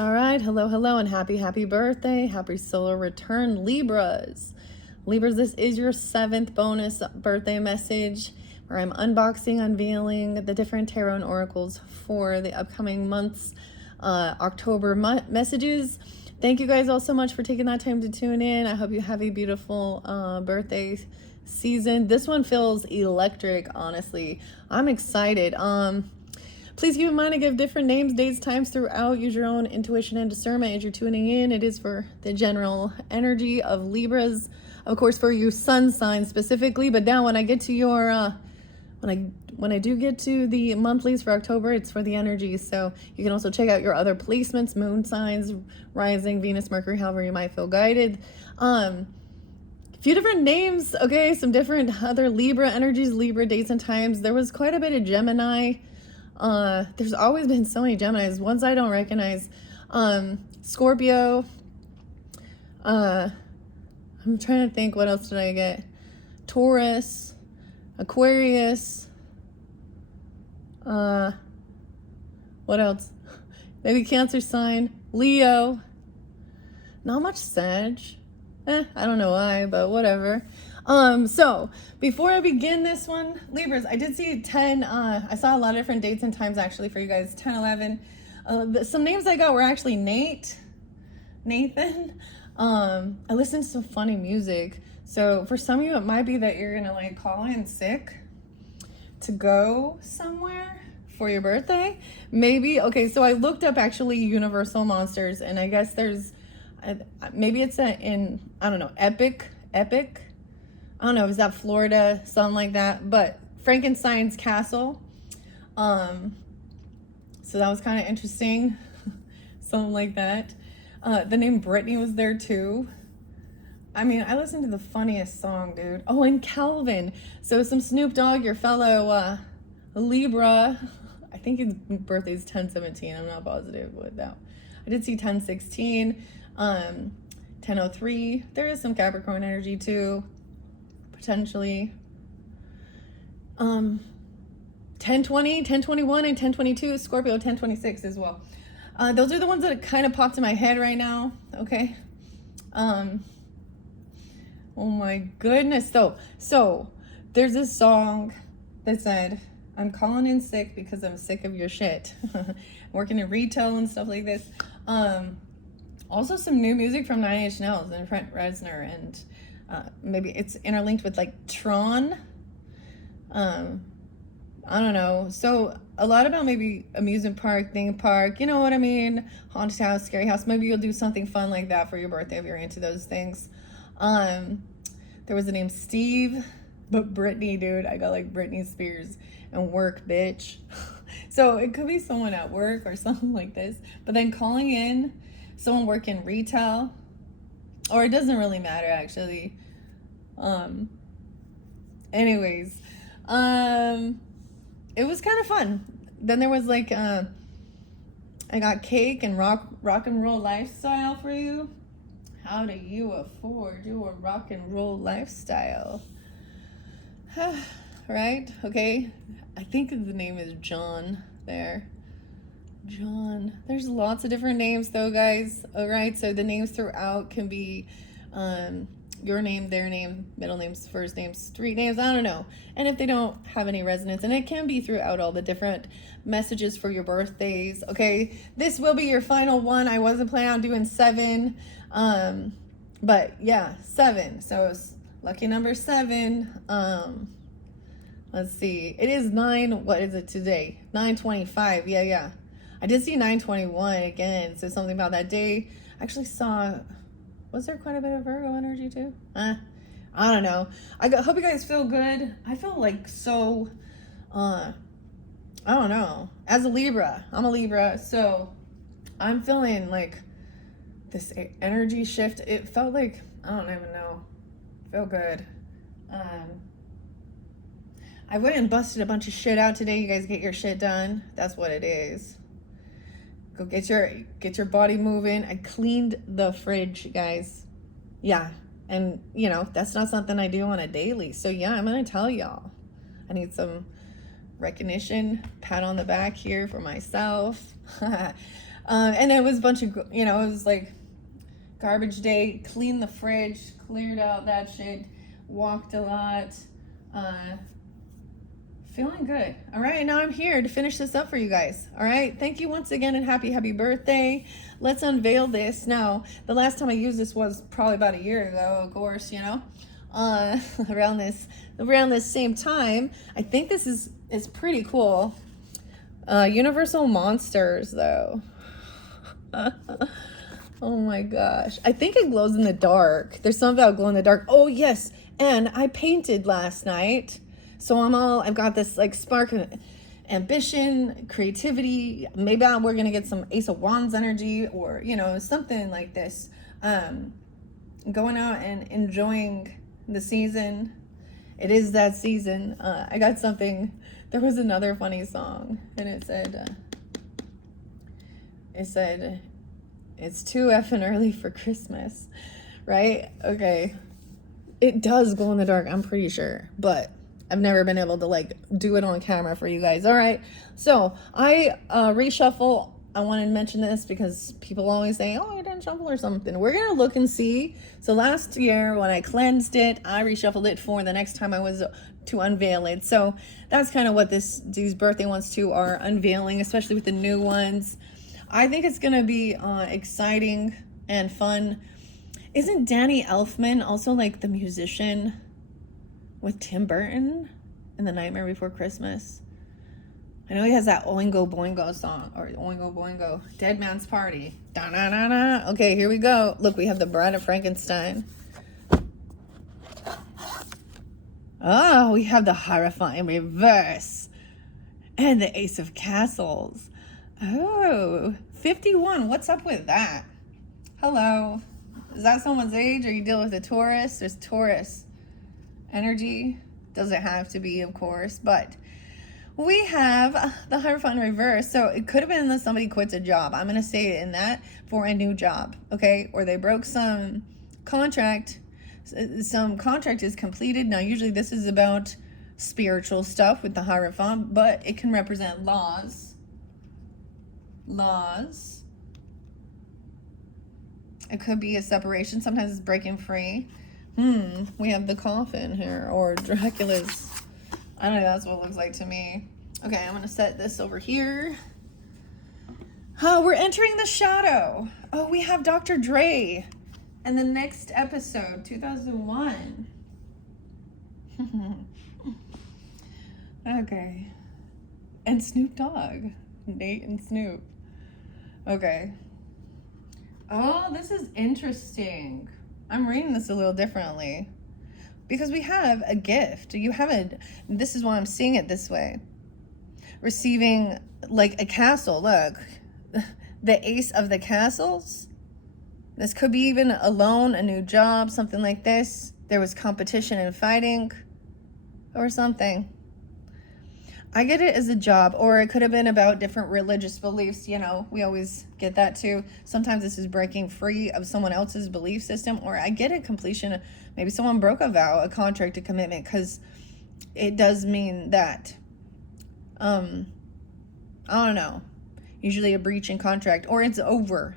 All right, hello, and happy birthday. Happy solar return, Libras. Libras, this is your 7th bonus birthday message where I'm unboxing, unveiling the different tarot and oracles for the upcoming months, October messages. Thank you guys all so much for taking that time to tune in. I hope you have a beautiful birthday season. This one feels electric, honestly. I'm excited. Please keep in mind to give different names, dates, times throughout. Use your own intuition and discernment as you're tuning in. It is for the general energy of Libras, of course, for you sun signs specifically. But now, when I get to your when I do get to the monthlies for October, it's for the energies. So you can also check out your other placements, moon signs, rising, Venus, Mercury, however you might feel guided. A few different names, okay, some different other Libra energies, Libra dates and times. There was quite a bit of Gemini. There's always been so many Geminis, ones I don't recognize. Scorpio. I'm trying to think, what else did I get? Taurus, Aquarius. What else? Maybe Cancer sign, Leo. Not much Sag. I don't know why, but whatever. So before I begin this one, Libras, I did see 10, I saw a lot of different dates and times actually for you guys, 10, 11. Some names I got were actually Nathan. I listened to some funny music. So for some of you, it might be that you're gonna like call in sick to go somewhere for your birthday. Maybe, okay, so I looked up actually Universal Monsters, and I guess there's, maybe it's in, I don't know, Epic. I don't know, is that Florida, something like that, but Frankenstein's Castle. So that was kind of interesting, something like that. The name Brittany was there too. I mean, I listened to the funniest song, dude. Oh, and Calvin. So some Snoop Dogg, your fellow Libra. I think his birthday's 10/17. I'm not positive with that. I did see 10/16, 10/03. There is some Capricorn energy too, potentially. 10/20, 10/21, and 10/22. Scorpio 10/26 as well. Those are the ones that kind of popped in my head right now. Okay. Oh my goodness. So there's this song that said, "I'm calling in sick because I'm sick of your shit." Working in retail and stuff like this. Also some new music from 9 Inch Nails and Trent Reznor, and maybe it's interlinked with like Tron. I don't know. So a lot about maybe amusement park, theme park, you know what I mean? Haunted house, scary house. Maybe you'll do something fun like that for your birthday if you're into those things. There was the name Steve, but Britney, dude, I got like Britney Spears and work, bitch. So it could be someone at work or something like this. But then calling in someone working retail, or it doesn't really matter actually. Anyways, it was kind of fun. Then there was like, I got cake and rock and roll lifestyle for you. How do you afford your rock and roll lifestyle? Right? Okay. I think the name is John there. John. There's lots of different names though, guys. All right. So the names throughout can be your name, their name, middle names, first names, street names. I don't know. And if they don't have any resonance, and it can be throughout all the different messages for your birthdays. Okay. This will be your final one. I wasn't planning on doing 7. But yeah, 7. So it's lucky number 7. Let's see. It is 9. What is it today? 9/25. Yeah. I did see 9/21 again. So something about that day. I actually saw, was there quite a bit of Virgo energy too? I don't know. Hope you guys feel good. I feel like so, I don't know. As a Libra, I'm a Libra. So I'm feeling like this energy shift. It felt like, I don't even know. Feel good. I went and busted a bunch of shit out today. You guys get your shit done. That's what it is. Go get your body moving. I cleaned the fridge, guys. Yeah. And you know, that's not something I do on a daily. So yeah, I'm gonna tell y'all. I need some recognition, pat on the back here for myself. And it was a bunch of, it was like garbage day, cleaned the fridge, cleared out that shit, walked a lot, feeling good. All right, now I'm here to finish this up for you guys. All right, thank you once again and happy birthday. Let's unveil this. Now, the last time I used this was probably about a year ago, of course, around this same time. I think this is pretty cool. Universal Monsters, though. Oh my gosh. I think it glows in the dark. There's something about glow in the dark. Oh yes, and I painted last night. So I've got this like spark of ambition, creativity. Maybe we're gonna get some Ace of Wands energy, or something like this. Going out and enjoying the season. It is that season. I got something. There was another funny song, and it said, it's too effing early for Christmas, right? Okay. It does glow in the dark, I'm pretty sure, but I've never been able to like do it on camera for you guys. All right. So I reshuffle. I wanted to mention this because people always say, oh, you didn't shuffle or something. We're going to look and see. So last year when I cleansed it, I reshuffled it for the next time I was to unveil it. So that's kind of what these birthday ones too are unveiling, especially with the new ones. I think it's going to be exciting and fun. Isn't Danny Elfman also like the musician with Tim Burton in The Nightmare Before Christmas? I know he has that Oingo Boingo song, or Oingo Boingo, Dead Man's Party. Da-na-na-na. Okay, here we go. Look, we have the Bride of Frankenstein. Oh, we have the Hierophant in reverse. And the Ace of Castles. Oh, 51. What's up with that? Hello. Is that someone's age? Are you dealing with a Taurus? There's Taurus energy. Doesn't have to be, of course, but we have the Hierophant in reverse. So it could have been that somebody quits a job. I'm going to say it in that for a new job, okay? Or they broke some contract. Some contract is completed. Now, usually this is about spiritual stuff with the Hierophant, but it can represent laws. It could be a separation. Sometimes it's breaking free. We have the coffin here, or Dracula's. I don't know, that's what it looks like to me. Okay, I'm going to set this over here. We're entering the shadow. Oh, we have Dr. Dre. And the next episode, 2001. Okay. And Snoop Dogg. Nate and Snoop. Okay. Oh, this is interesting. I'm reading this a little differently. Because we have a gift. This is why I'm seeing it this way. Receiving like a castle. Look. The Ace of the Castles. This could be even a loan, a new job, something like this. There was competition and fighting or something. I get it as a job, or it could have been about different religious beliefs. We always get that too. Sometimes this is breaking free of someone else's belief system, or I get it, completion. Maybe someone broke a vow, a contract, a commitment, because it does mean that, I don't know, usually a breach in contract, or it's over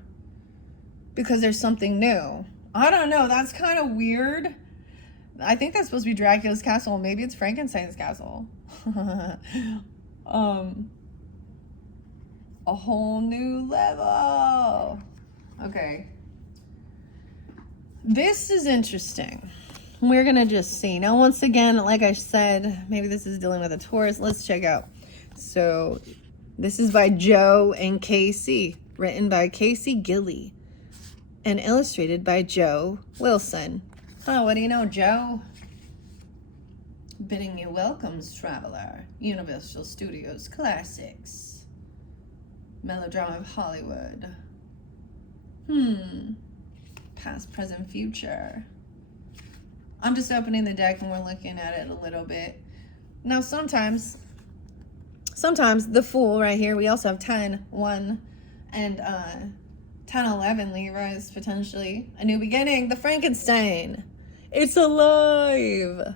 because there's something new. I don't know. That's kind of weird. I think that's supposed to be Dracula's castle. Maybe it's Frankenstein's castle. A whole new level. Okay. This is interesting. We're going to just see. Now, once again, like I said, maybe this is dealing with a Taurus. Let's check out. So, this is by Joe and Casey. Written by Casey Gilly. And illustrated by Joe Wilson. Oh, what do you know, Joe? Bidding you welcomes, traveler. Universal Studios Classics. Melodrama of Hollywood. Past, present, future. I'm just opening the deck and we're looking at it a little bit. Now, sometimes the Fool right here, we also have 10, 1, and 10, 11 Libra is potentially a new beginning. The Frankenstein. It's alive.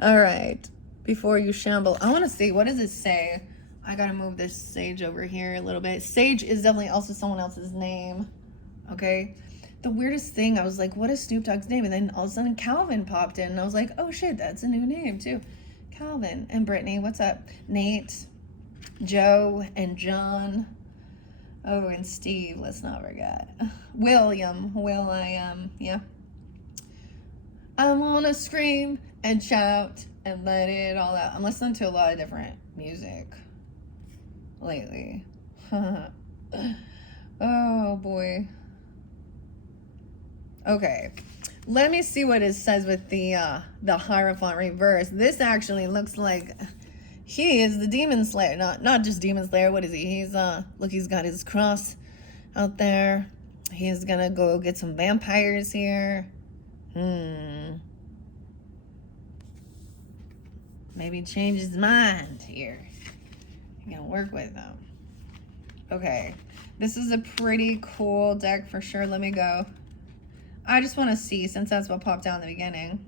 All right. Before you shamble, I want to see, what does it say? I gotta move this Sage over here a little bit. Sage is definitely also someone else's name. Okay. The weirdest thing, I was like, what is Snoop Dogg's name? And then all of a sudden Calvin popped in and I was like, oh shit, that's a new name too. Calvin and Brittany, what's up? Nate, Joe, and John. Oh, and Steve, let's not forget. William, yeah. I wanna scream and shout and let it all out. I'm listening to a lot of different music lately. Oh boy. Okay, let me see what it says with the Hierophant reverse. This actually looks like he is the Demon Slayer. Not just Demon Slayer. What is he? He's look, he's got his cross out there. He's gonna go get some vampires here. Maybe change his mind here. You're gonna work with them. Okay, this is a pretty cool deck for sure. Let me go. I just want to see, since that's what popped out in the beginning.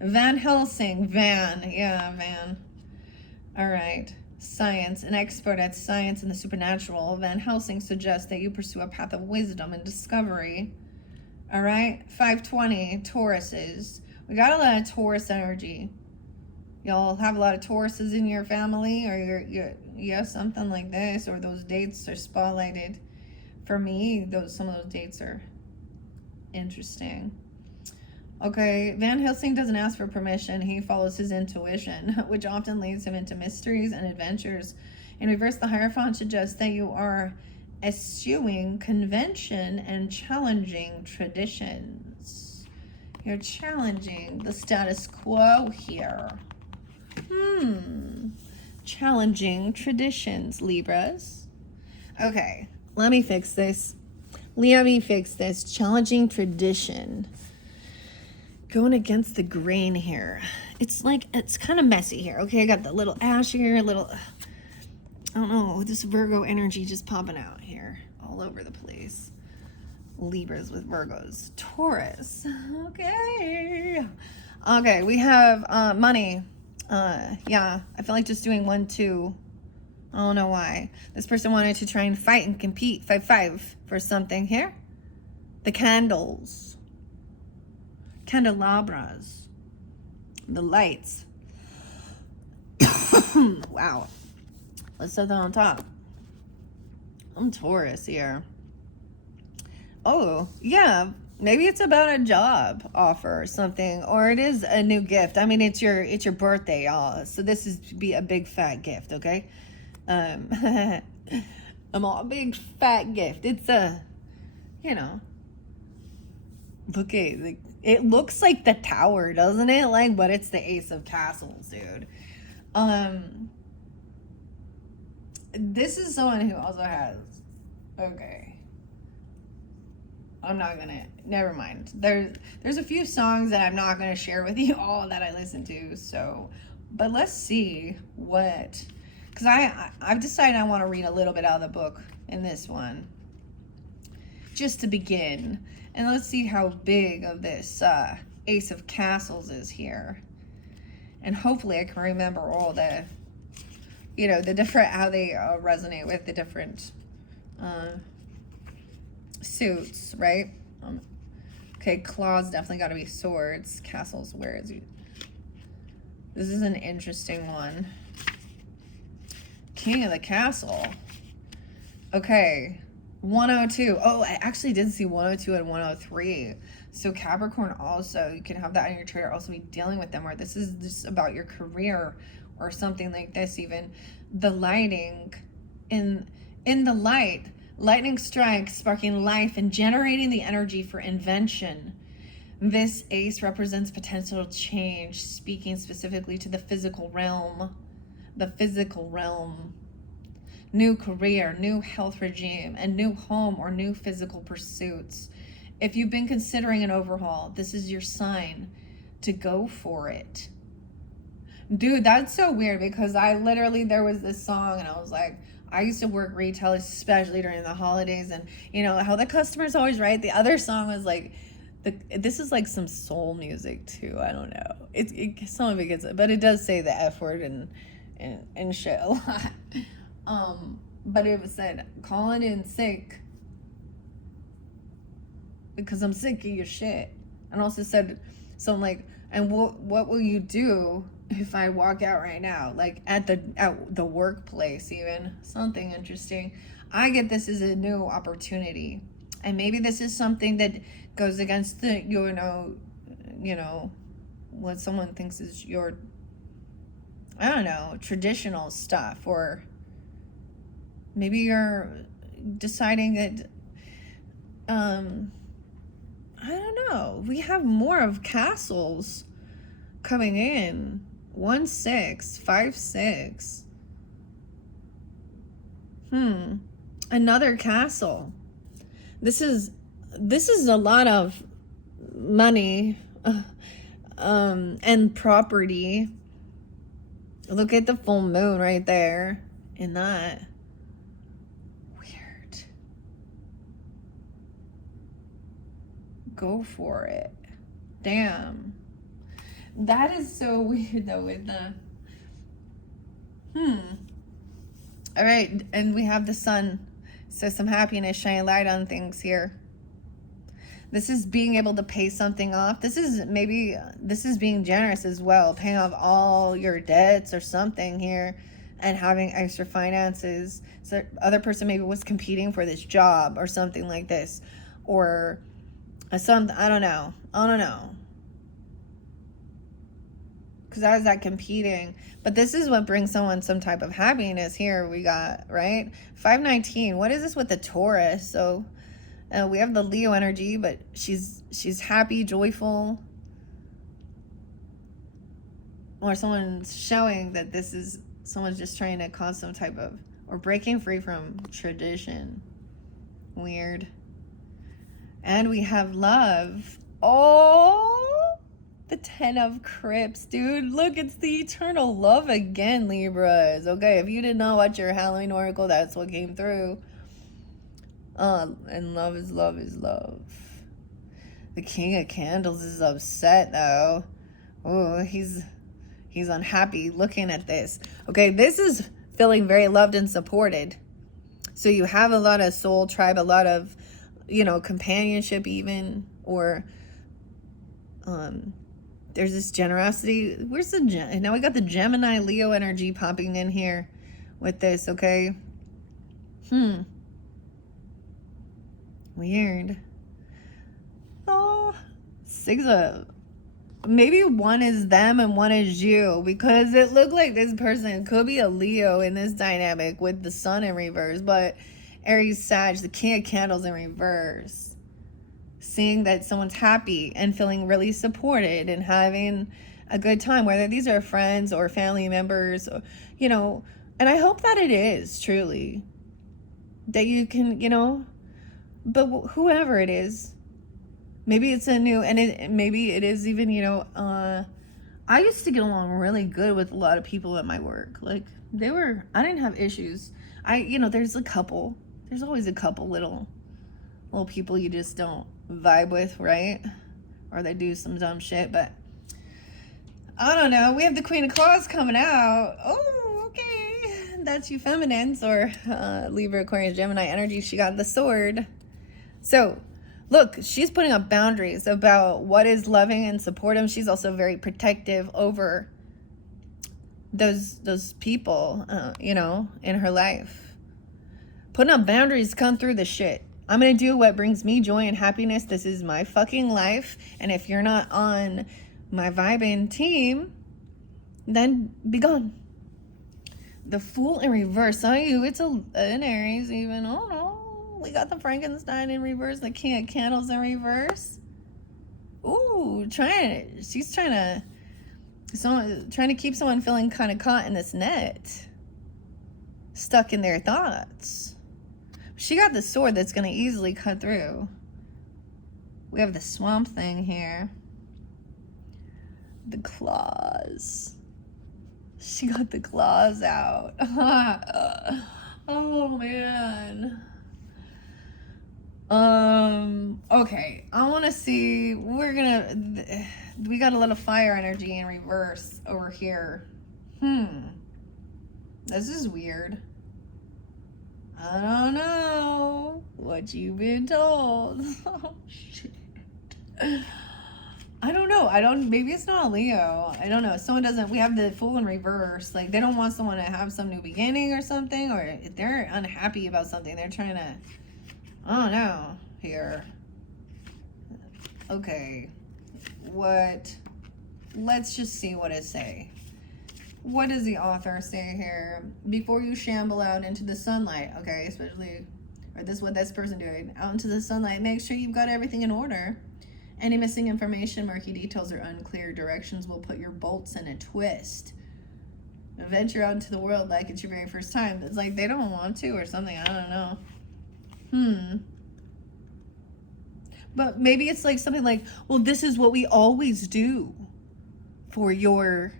Van Helsing. Yeah, Van. All right. Science. An expert at science and the supernatural. Van Helsing suggests that you pursue a path of wisdom and discovery. All right. 520. Tauruses. We got a lot of Taurus energy. Y'all have a lot of Tauruses in your family, or yeah, something like this, or those dates are spotlighted. For me, some of those dates are interesting. Okay, Van Helsing doesn't ask for permission. He follows his intuition, which often leads him into mysteries and adventures. In reverse, the Hierophant suggests that you are eschewing convention and challenging traditions. You're challenging the status quo here. Challenging traditions, Libras. Okay, let me fix this. Challenging tradition. Going against the grain here. It's kind of messy here. Okay, I got the little ash here, I don't know, this Virgo energy just popping out here all over the place. Libras with Virgos. Taurus. Okay, we have money. Yeah, I feel like just doing 1, 2. I don't know why. This person wanted to try and fight and compete. 5, 5 for something here. The candles. Candelabras. The lights. Wow. Let's set that on top. I'm Taurus here. Oh, yeah. Maybe it's about a job offer or something, or it is a new gift. I mean, it's your birthday, y'all. So this is be a big fat gift, okay? I'm all a big fat gift. It's okay, it looks like the Tower, doesn't it? But it's the Ace of Castles, dude. This is someone who also has, okay. I'm not gonna, never mind. There's a few songs that I'm not gonna share with you all that I listen to, so, but let's see what, because I've decided I want to read a little bit out of the book in this one, just to begin, and let's see how big of this Ace of Castles is here, and hopefully I can remember all the, the different, how they resonate with the different suits, right? Okay, claws definitely got to be swords. Castles, where is it? This is an interesting one. King of the Castle. Okay, 102. Oh, I actually did see 102 and 103. So Capricorn also, you can have that in your chart, also be dealing with them, or this is just about your career or something like this even. The lighting, in the light, lightning strikes, sparking life and generating the energy for invention. This ace represents potential change, speaking specifically to the physical realm. The physical realm. New career, new health regime, a new home or new physical pursuits. If you've been considering an overhaul, this is your sign to go for it. Dude, that's so weird because there was this song and I was like, I used to work retail, especially during the holidays, and how the customers always right. The other song was like, this is like some soul music too. I don't know. Some of it gets, but it does say the F word and and shit a lot. But it was said, calling in sick because I'm sick of your shit. And also said something like, and what will you do if I walk out right now? Like at the workplace, even. Something interesting. I get this as a new opportunity. And maybe this is something that goes against the, you know, what someone thinks is your, I don't know, traditional stuff. Or maybe you're deciding that, I don't know. We have more of castles coming in. 1 6, 5 6. Another castle. This is a lot of money and property. Look at the full moon right there in that. Weird. Go for it. Damn. That is so weird though with the all right, and we have the sun. So some happiness, shining light on things here. This is being able to pay something off. This is being generous as well, paying off all your debts or something here and having extra finances. So other person maybe was competing for this job or something like this, or something, I don't know. Because I was that competing. But this is what brings someone some type of happiness here. We got, right? 519. What is this with the Taurus? So we have the Leo energy, but she's happy, joyful. Or someone's showing that this is, someone's just trying to cause some type of, or breaking free from tradition. Weird. And we have love. Oh, the 10 of Crips, dude. Look, it's the eternal love again, Libras. Okay, if you did not watch your Halloween Oracle, that's what came through. And love is love is love. The King of Candles is upset, though. Oh, he's unhappy looking at this. Okay, this is feeling very loved and supported. So you have a lot of soul tribe, a lot of, companionship even, or there's this generosity. Where's the now we got the Gemini Leo energy popping in here with this, okay? Weird. Oh, 6 of, maybe one is them and one is you, because it looked like this person could be a Leo in this dynamic with the sun in reverse, but Aries, Sag, the King of Candles in reverse. Seeing that someone's happy and feeling really supported and having a good time, whether these are friends or family members, or, and I hope that it is truly that you can, but whoever it is, maybe it's a new, and maybe it is even, I used to get along really good with a lot of people at my work. Like I didn't have issues. There's always a couple little people you just don't vibe with, right? Or they do some dumb shit, but I don't know. We have the Queen of Claws coming out. Oh, okay. That's you feminines, or Libra, Aquarius, Gemini energy. She got the sword. So look, she's putting up boundaries about what is loving and supportive. She's also very protective over those people, in her life. Putting up boundaries, come through the shit. I'm going to do what brings me joy and happiness. This is my fucking life. And if you're not on my vibing team, then be gone. The Fool in reverse. Some of you, it's an Aries even. Oh no. We got the Frankenstein in reverse. The King of Candles in reverse. Ooh, she's trying to keep someone feeling kind of caught in this net. Stuck in their thoughts. She got the sword that's going to easily cut through. We have the Swamp Thing here. The claws. She got the claws out. Oh, man. Okay. I want to see. We got a little fire energy in reverse over here. This is weird. I don't know what you've been told. Oh, shit. I don't know. Maybe it's not a Leo. I don't know. Someone doesn't, we have the Fool in reverse. Like, they don't want someone to have some new beginning or something, or if they're unhappy about something, they're trying to, I don't know, here. Okay. Let's just see what it say. What does the author say here? Before you shamble out into the sunlight, okay, especially, or this is what this person doing, out into the sunlight, make sure you've got everything in order. Any missing information, murky details, or unclear directions will put your bolts in a twist. Venture out into the world like it's your very first time. It's like they don't want to or something, I don't know. But maybe it's like something like, well, this is what we always do for your,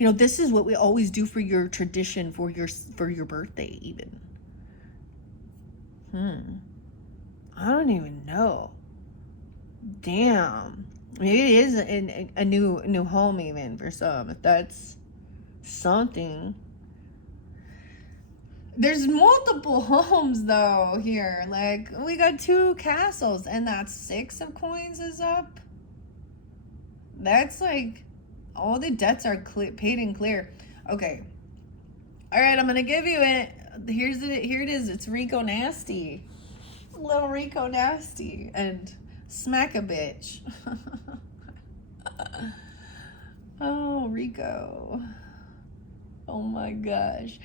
this is what we always do for your tradition, for your birthday even. I don't even know. Damn. Maybe it is a new home even for some, if that's something. There's multiple homes though here. Like, we got 2 castles and that 6 of coins is up. That's like, all the debts are paid and clear. Okay. All right, I'm going to give you it. Here it is. It's Rico Nasty. Little Rico Nasty. And smack a bitch. Oh, Rico. Oh my gosh.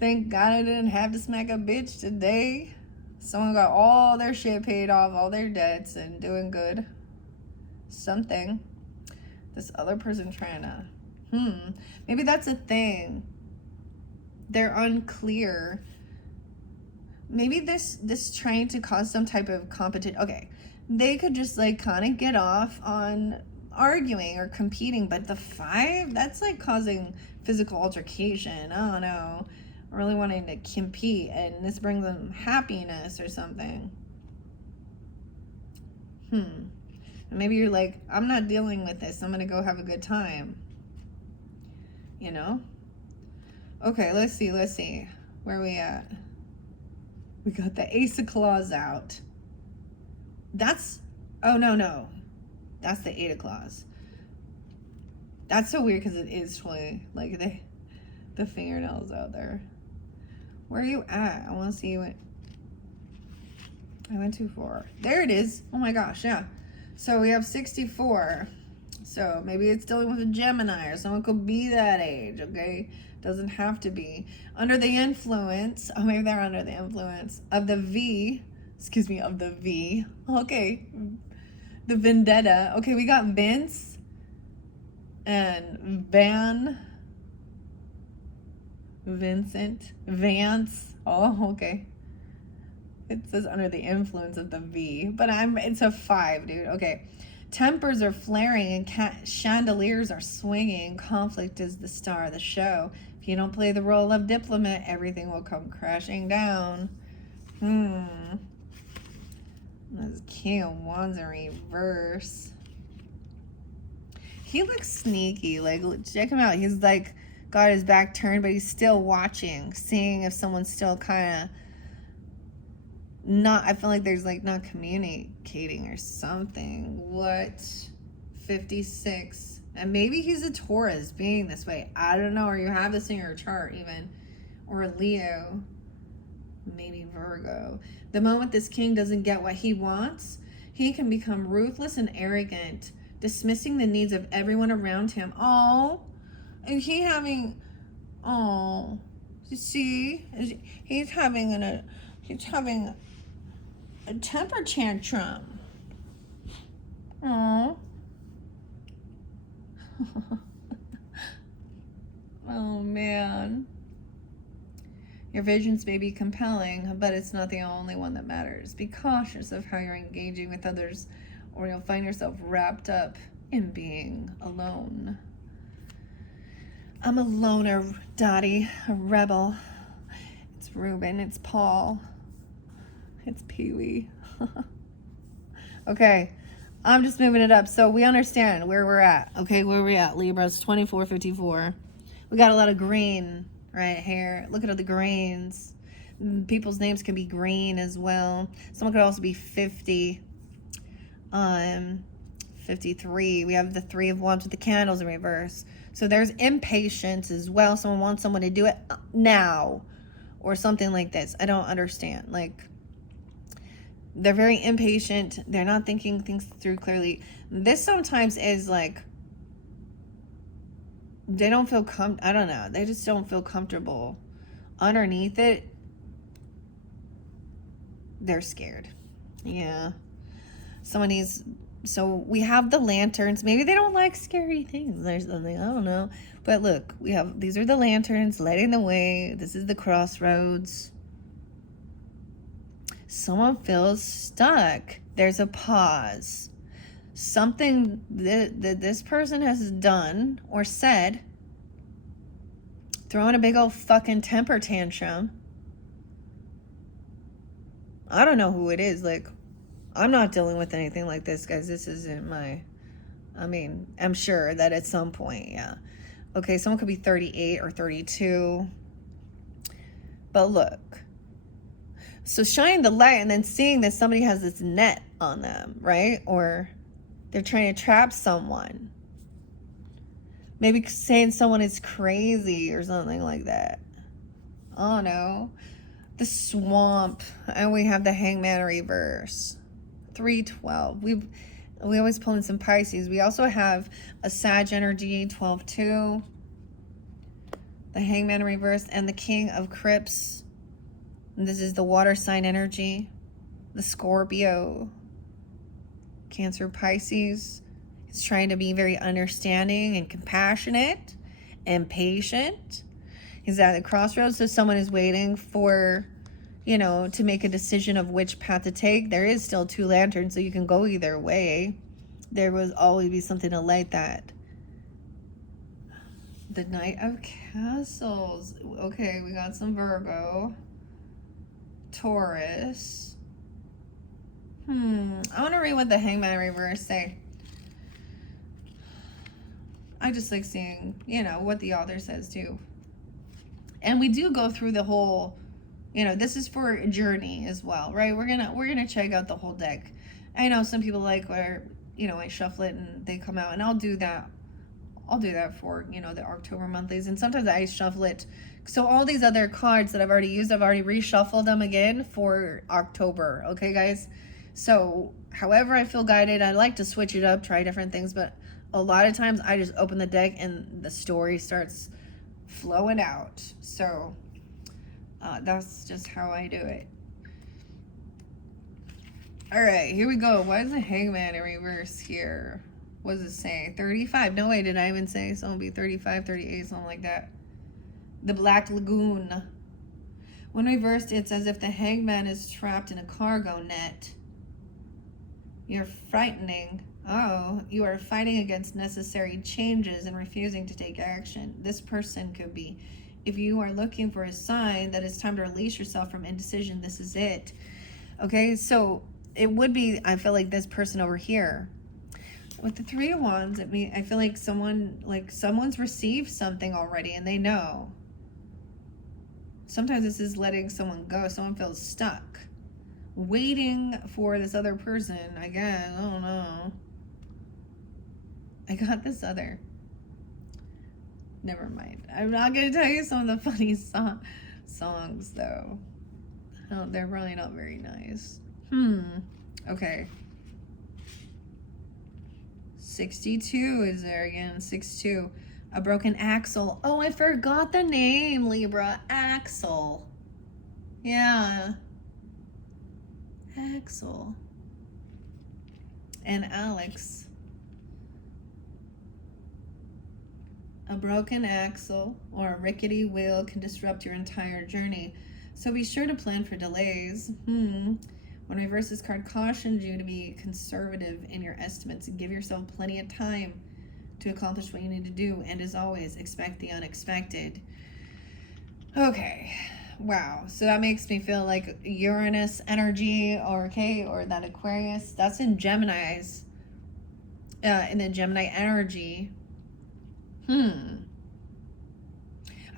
Thank God I didn't have to smack a bitch today. Someone got all their shit paid off, all their debts, and doing good. Something. This other person trying to, maybe that's a thing. They're unclear. Maybe this trying to cause some type of competition. Okay, they could just like kind of get off on arguing or competing, but the 5, that's like causing physical altercation. I don't know. Really wanting to compete, and this brings them happiness or something. Maybe you're like, I'm not dealing with this. I'm going to go have a good time. Okay, let's see. Where are we at? We got the Ace of Claws out. Oh, no. That's the 8 of Claws. That's so weird because it is 20. Like, the fingernails out there. Where are you at? I want to see you. I went too far. There it is. Oh my gosh, yeah. So we have 64. So maybe it's dealing with a Gemini, or someone could be that age, okay? Doesn't have to be. Under the influence, maybe they're under the influence of the V. Okay. The Vendetta. Okay, we got Vince and Vance. Oh, okay. It says under the influence of the V, but it's a 5, dude. Okay. Tempers are flaring and chandeliers are swinging. Conflict is the star of the show. If you don't play the role of diplomat, everything will come crashing down. This King of Wands in reverse. He looks sneaky. Like, check him out. He's like got his back turned, but he's still watching, seeing if someone's still kind of I feel like there's like not communicating or something. What? 56. And maybe he's a Taurus being this way. I don't know. Or you have this in your chart even. Or a Leo. Maybe Virgo. The moment this king doesn't get what he wants, he can become ruthless and arrogant, dismissing the needs of everyone around him. Oh, and you see, he's having a temper tantrum. Oh. Oh man. Your visions may be compelling, but it's not the only one that matters. Be cautious of how you're engaging with others, or you'll find yourself wrapped up in being alone. I'm a loner, Dottie, a rebel. It's Ruben, it's Paul, it's Pee-wee. Okay, I'm just moving it up so we understand where we're at. Okay, where we're at, Libras, 2454. We got a lot of green. right here. Look at all the grains. People's names can be green as well. Someone could also be 50. 53. We have the 3 of Wands with the candles in reverse. So there's impatience as well. Someone wants someone to do it now or something like this. I don't understand. Like, they're very impatient. They're not thinking things through clearly. This sometimes is like, they don't feel I don't know. They just don't feel comfortable. Underneath it, they're scared. Yeah. Someone needs, so we have the lanterns. Maybe they don't like scary things or something. I don't know. But look, we have, these are the lanterns lighting the way. This is the crossroads. Someone feels stuck. There's a pause. Something that this person has done or said, throwing a big old fucking temper tantrum. I don't know who it is. Like, I'm not dealing with anything like this, guys. This isn't my, I mean, I'm sure that at some point, yeah. Okay, someone could be 38 or 32. But look. So shining the light and then seeing that somebody has this net on them, right? Or they're trying to trap someone. Maybe saying someone is crazy or something like that. Oh no. The swamp. And we have the hangman reverse. 312. We always pull in some Pisces. We also have a Sag energy, 12-2. The hangman reverse and the king of crypts. And this is the water sign energy. The Scorpio. Cancer, Pisces. He's trying to be very understanding and compassionate and patient. He's at the crossroads, so someone is waiting for, you know, to make a decision of which path to take. There is still 2 lanterns, so you can go either way. There will always be something to light that. The Knight of Castles. Okay, we got some Virgo. Taurus. I want to read what the hangman reverse say. I just like seeing, you know, what the author says too. And we do go through the whole, you know, this is for a journey as well, right? We're gonna check out the whole deck. I know some people like where, you know, I shuffle it and they come out, and I'll do that for, you know, the October monthlies. And sometimes I shuffle it. So all these other cards that I've already used, I've already reshuffled them again for October. Okay, guys? So however I feel guided, I like to switch it up, try different things. But a lot of times I just open the deck and the story starts flowing out. So that's just how I do it. All right, here we go. Why is the hangman in reverse here? What does it say? 35. No way, did I even say someone be 35, 38, something like that. The Black Lagoon. When reversed, it's as if the hangman is trapped in a cargo net. You're frightening. Oh, you are fighting against necessary changes and refusing to take action. This person could be. If you are looking for a sign that it's time to release yourself from indecision, this is it. Okay, so it would be, I feel like this person over here. With the 3 of Wands, I feel like someone's received something already and they know. Sometimes this is letting someone go. Someone feels stuck. Waiting for this other person, I guess. I don't know. I got this other. Never mind. I'm not going to tell you some of the funny songs, though. Oh, they're probably not very nice. Okay. 62 is there again. 62. A broken axle. Oh, I forgot the name, Libra. Axel. Yeah. Axel. And Alex. A broken axle or a rickety wheel can disrupt your entire journey. So be sure to plan for delays. When reverse, this card cautions you to be conservative in your estimates and give yourself plenty of time to accomplish what you need to do. And as always, expect the unexpected. Okay. Wow. So that makes me feel like Uranus energy, or that Aquarius. That's in Gemini's. In the Gemini energy.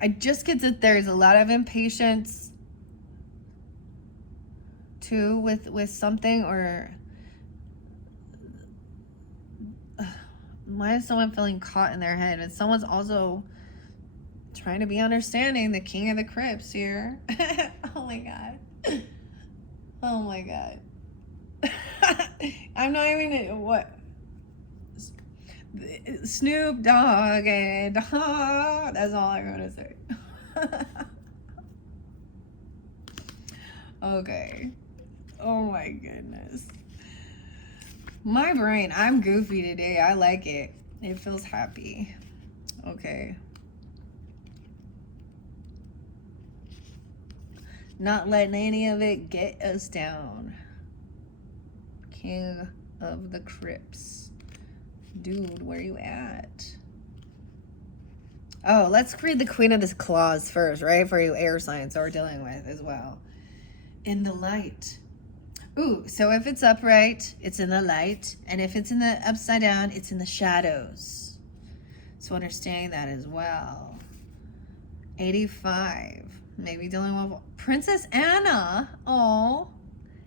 I I just get that there's a lot of impatience too with something, or why is someone feeling caught in their head? And someone's also trying to be understanding. The King of the Crypts here. Oh my god. Oh my god. I'm not even what. Snoop Dogg and Dogg. That's all I'm gonna say. Okay. Oh my goodness. My brain, I'm goofy today. I like it. It feels happy. Okay. Not letting any of it get us down. King of the Crypts. Dude, where you at? Oh, let's read the Queen of the Claws first, right? For you air signs that we're dealing with as well. In the light. Ooh, so if it's upright, it's in the light. And if it's in the upside down, it's in the shadows. So understanding that as well. 85. Maybe dealing with Princess Anna. Oh,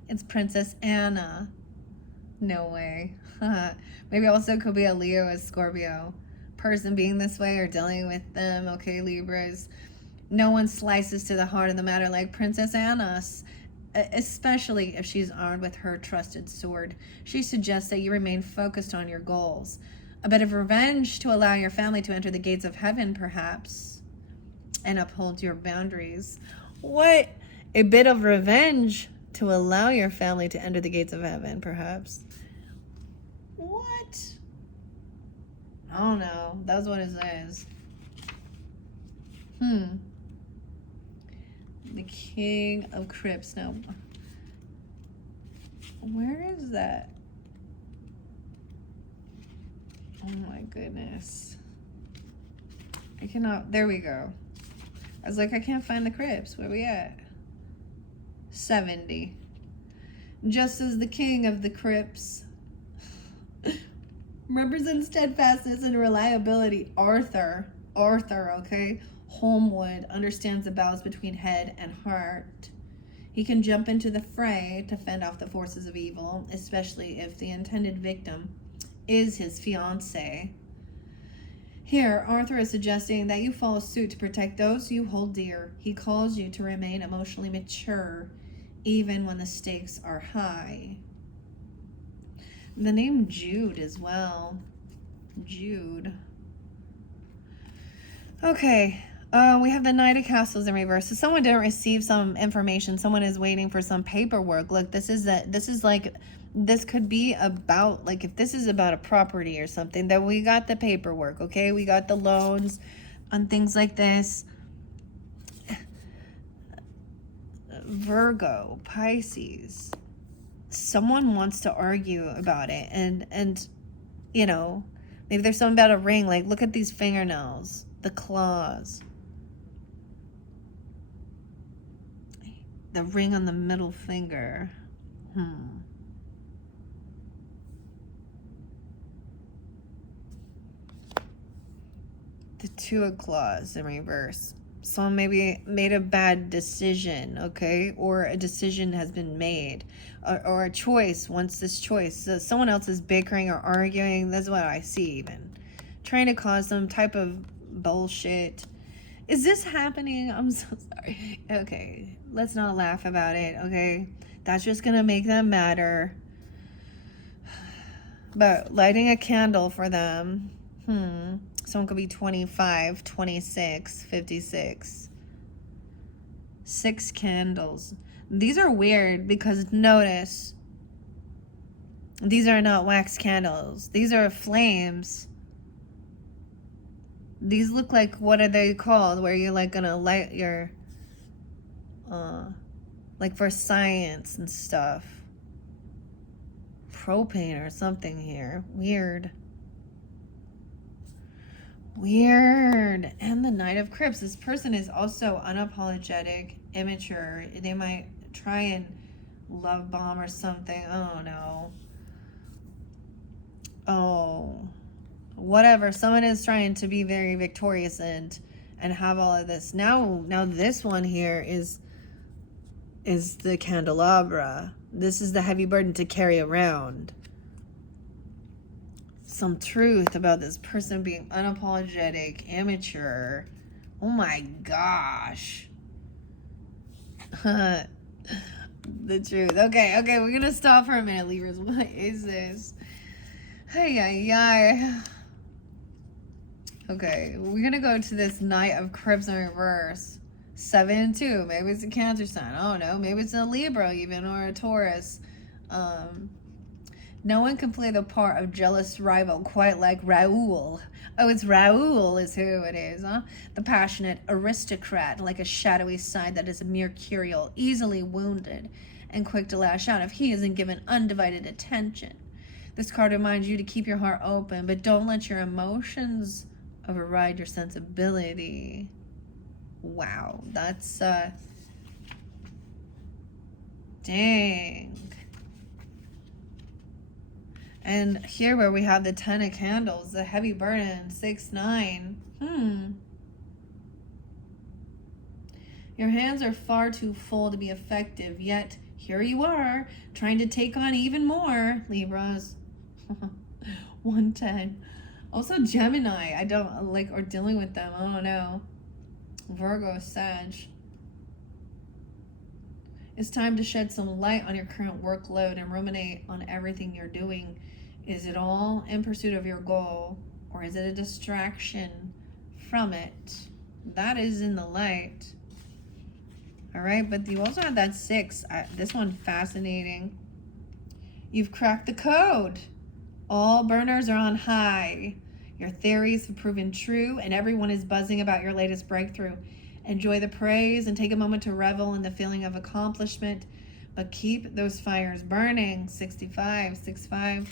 it's Princess Anna. No way. Maybe also could be a Leo, a Scorpio person being this way or dealing with them. Okay, Libras. No one slices to the heart of the matter like Princess Anna, especially if she's armed with her trusted sword. She suggests that you remain focused on your goals. A bit of revenge to allow your family to enter the gates of heaven, perhaps, and uphold your boundaries. What? A bit of revenge to allow your family to enter the gates of heaven, perhaps. What? I don't know. That's what it says. The King of Crypts. Now, where is that? Oh my goodness. I cannot. There we go. I was like, I can't find the Crypts. Where we at? 70. Just as the King of the Crypts represents steadfastness and reliability. Arthur, okay? Holmwood understands the balance between head and heart. He can jump into the fray to fend off the forces of evil, especially if the intended victim is his fiancée. Here, Arthur is suggesting that you follow suit to protect those you hold dear. He calls you to remain emotionally mature, even when the stakes are high. The name Jude as well. Jude. Okay. We have the Knight of Castles in reverse. So someone didn't receive some information. Someone is waiting for some paperwork. Look, this could be about, like, if this is about a property or something, then we got the paperwork, okay? We got the loans on things like this. Virgo, Pisces. Someone wants to argue about it, and you know, maybe there's something about a ring. Like, look at these fingernails, the claws, the ring on the middle finger. The Two of Claws in reverse. Someone maybe made a bad decision, okay? Or a decision has been made. Or a choice, once this choice. So someone else is bickering or arguing. That's what I see even. Trying to cause some type of bullshit. Is this happening? I'm so sorry. Okay, let's not laugh about it, okay? That's just gonna make them madder. But lighting a candle for them. Someone could be 25, 26, 56. 6 candles. These are weird because notice, these are not wax candles. These are flames. These look like, what are they called? Where you're like gonna light your, like for science and stuff. Propane or something here. Weird. And the Knight of Crypts. This person is also unapologetic, immature. They might try and love bomb or something. Oh no. Oh, whatever. Someone is trying to be very victorious and and have all of this. Now this one here is the candelabra. This is the heavy burden to carry around. Some truth about this person being unapologetic, immature. Oh my gosh. The truth. Okay, we're gonna stop for a minute, Libras. What is this? Hey. Okay, we're gonna go to this Knight of Crips in reverse. 7 and 2. Maybe it's a Cancer sign. I don't know. Maybe it's a Libra even, or a Taurus. No one can play the part of jealous rival quite like Raoul. Oh, it's Raoul is who it is, huh? The passionate aristocrat, like a shadowy side that is mercurial, easily wounded, and quick to lash out if he isn't given undivided attention. This card reminds you to keep your heart open, but don't let your emotions override your sensibility. Wow, that's dang. And here where we have the 10 of Candles, the heavy burden, 6-9. Your hands are far too full to be effective, yet here you are, trying to take on even more, Libras. 110. Also Gemini, I don't like, or dealing with them, I don't know. Virgo, Sag. It's time to shed some light on your current workload and ruminate on everything you're doing. Is it all in pursuit of your goal, or is it a distraction from it? That is in the light. All right, but you also have that 6. This one fascinating. You've cracked the code. All burners are on high. Your theories have proven true, and everyone is buzzing about your latest breakthrough. Enjoy the praise and take a moment to revel in the feeling of accomplishment, but keep those fires burning. 65, 6-5.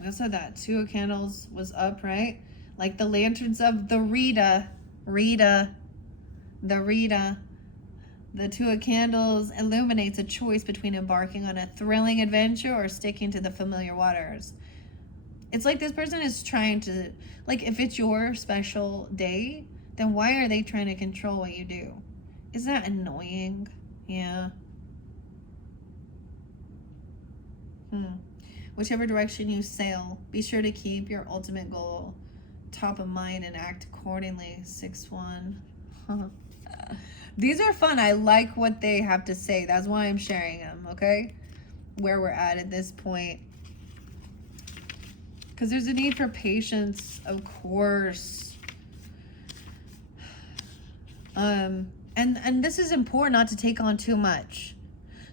We also had that 2 of Candles was up, right? Like the lanterns of the Rita. The 2 of Candles illuminates a choice between embarking on a thrilling adventure or sticking to the familiar waters. It's like this person is trying to, like, if it's your special day, then why are they trying to control what you do? Isn't that annoying? Yeah. Whichever direction you sail, be sure to keep your ultimate goal top of mind and act accordingly. 6-1. These are fun. I like what they have to say. That's why I'm sharing them, okay? Where we're at this point. Because there's a need for patience, of course. And this is important, not to take on too much.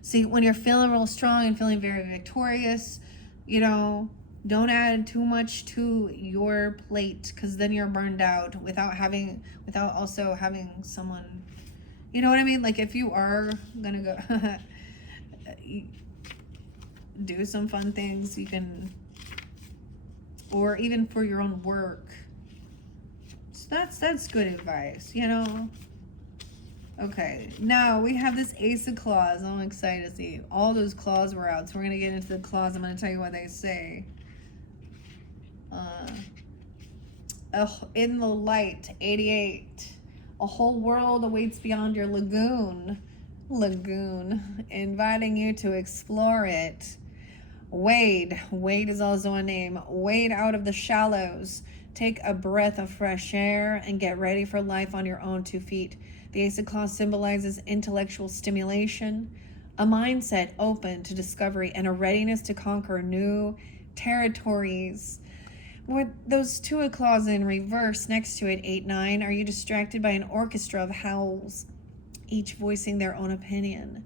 See, when you're feeling real strong and feeling very victorious, you know, don't add too much to your plate, because then you're burned out without also having someone, you know what I mean? Like, if you are gonna go do some fun things, you can, or even for your own work. So that's good advice, you know? Okay, now we have this Ace of Claws. I'm excited to see. All those claws were out, so we're going to get into the claws. I'm going to tell you what they say. In the light, 88. A whole world awaits beyond your lagoon. Inviting you to explore it. Wade is also a name. Wade out of the shallows. Take a breath of fresh air and get ready for life on your own 2 feet. The Ace of Claws symbolizes intellectual stimulation, a mindset open to discovery, and a readiness to conquer new territories. With those 2 of Claws in reverse next to it, 8-9, are you distracted by an orchestra of howls, each voicing their own opinion?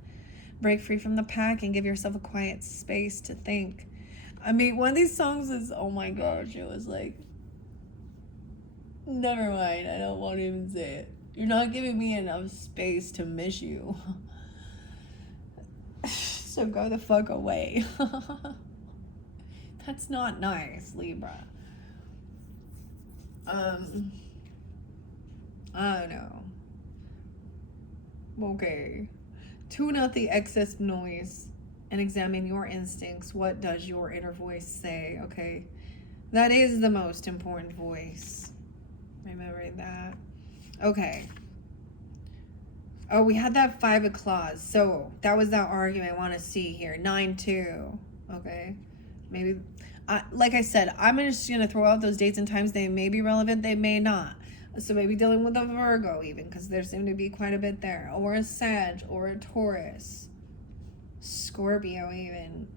Break free from the pack and give yourself a quiet space to think. I mean, one of these songs is, oh my gosh, it was like, never mind, I don't want to even say it. You're not giving me enough space to miss you. So go the fuck away. That's not nice, Libra. I don't know. Okay. Tune out the excess noise and examine your instincts. What does your inner voice say? Okay. That is the most important voice. Remember that. Okay. Oh, we had that 5 of claws. So that was that argument I want to see here. 9-2. Okay. Maybe, like I said, I'm just going to throw out those dates and times. They may be relevant. They may not. So maybe dealing with a Virgo even, because there seem to be quite a bit there. Or a Sag, or a Taurus. Scorpio even.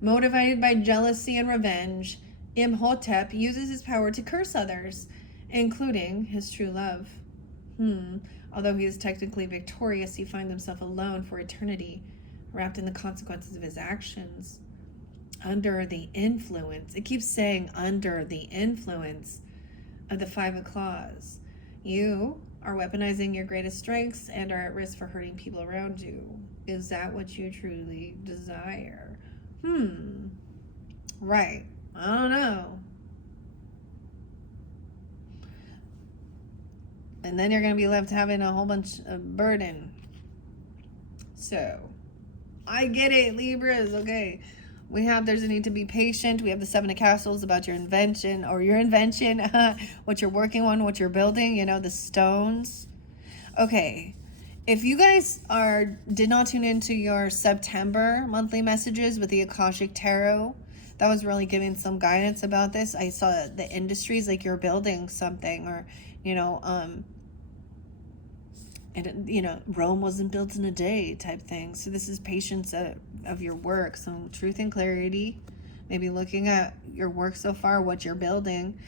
Motivated by jealousy and revenge, Imhotep uses his power to curse others, including his true love. Although he is technically victorious, he finds himself alone for eternity, wrapped in the consequences of his actions. Under the influence. It keeps saying under the influence of the 5 of claws. You are weaponizing your greatest strengths and are at risk for hurting people around you. Is that what you truly desire? Right. I don't know. And then you're going to be left having a whole bunch of burden. So, I get it, Libras. Okay. We have, there's a need to be patient. We have the 7 of Castles about your invention, what you're working on, what you're building, the stones. Okay. If you guys did not tune into your September monthly messages with the Akashic Tarot, that was really giving some guidance about this. I saw the industries, like you're building something, or, Rome wasn't built in a day type thing. So this is patience of your work, some truth and clarity, maybe looking at your work so far, what you're building.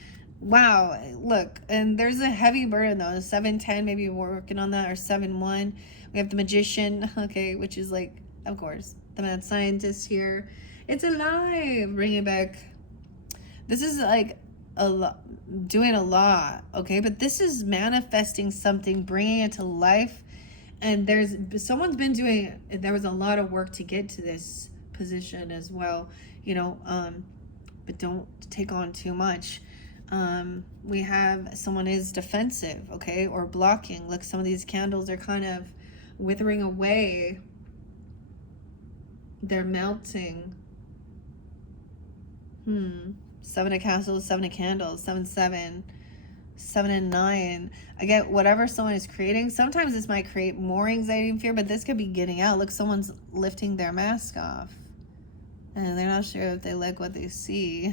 Wow, look, and there's a heavy burden though. 7-10, maybe we're working on that, or 7-1. We have the Magician, okay, which is like, of course, the mad scientist here. It's alive. Bring it back. This is like doing a lot, okay? But this is manifesting something, bringing it to life. And someone's been doing, there was a lot of work to get to this position as well, but don't take on too much. We have someone is defensive, okay, or blocking. Look, some of these candles are kind of withering away. They're melting. 7 of Castles, 7 of Candles, 7-7, 7 and 9. Again, whatever someone is creating, sometimes this might create more anxiety and fear, but this could be getting out. Look, someone's lifting their mask off, and they're not sure if they like what they see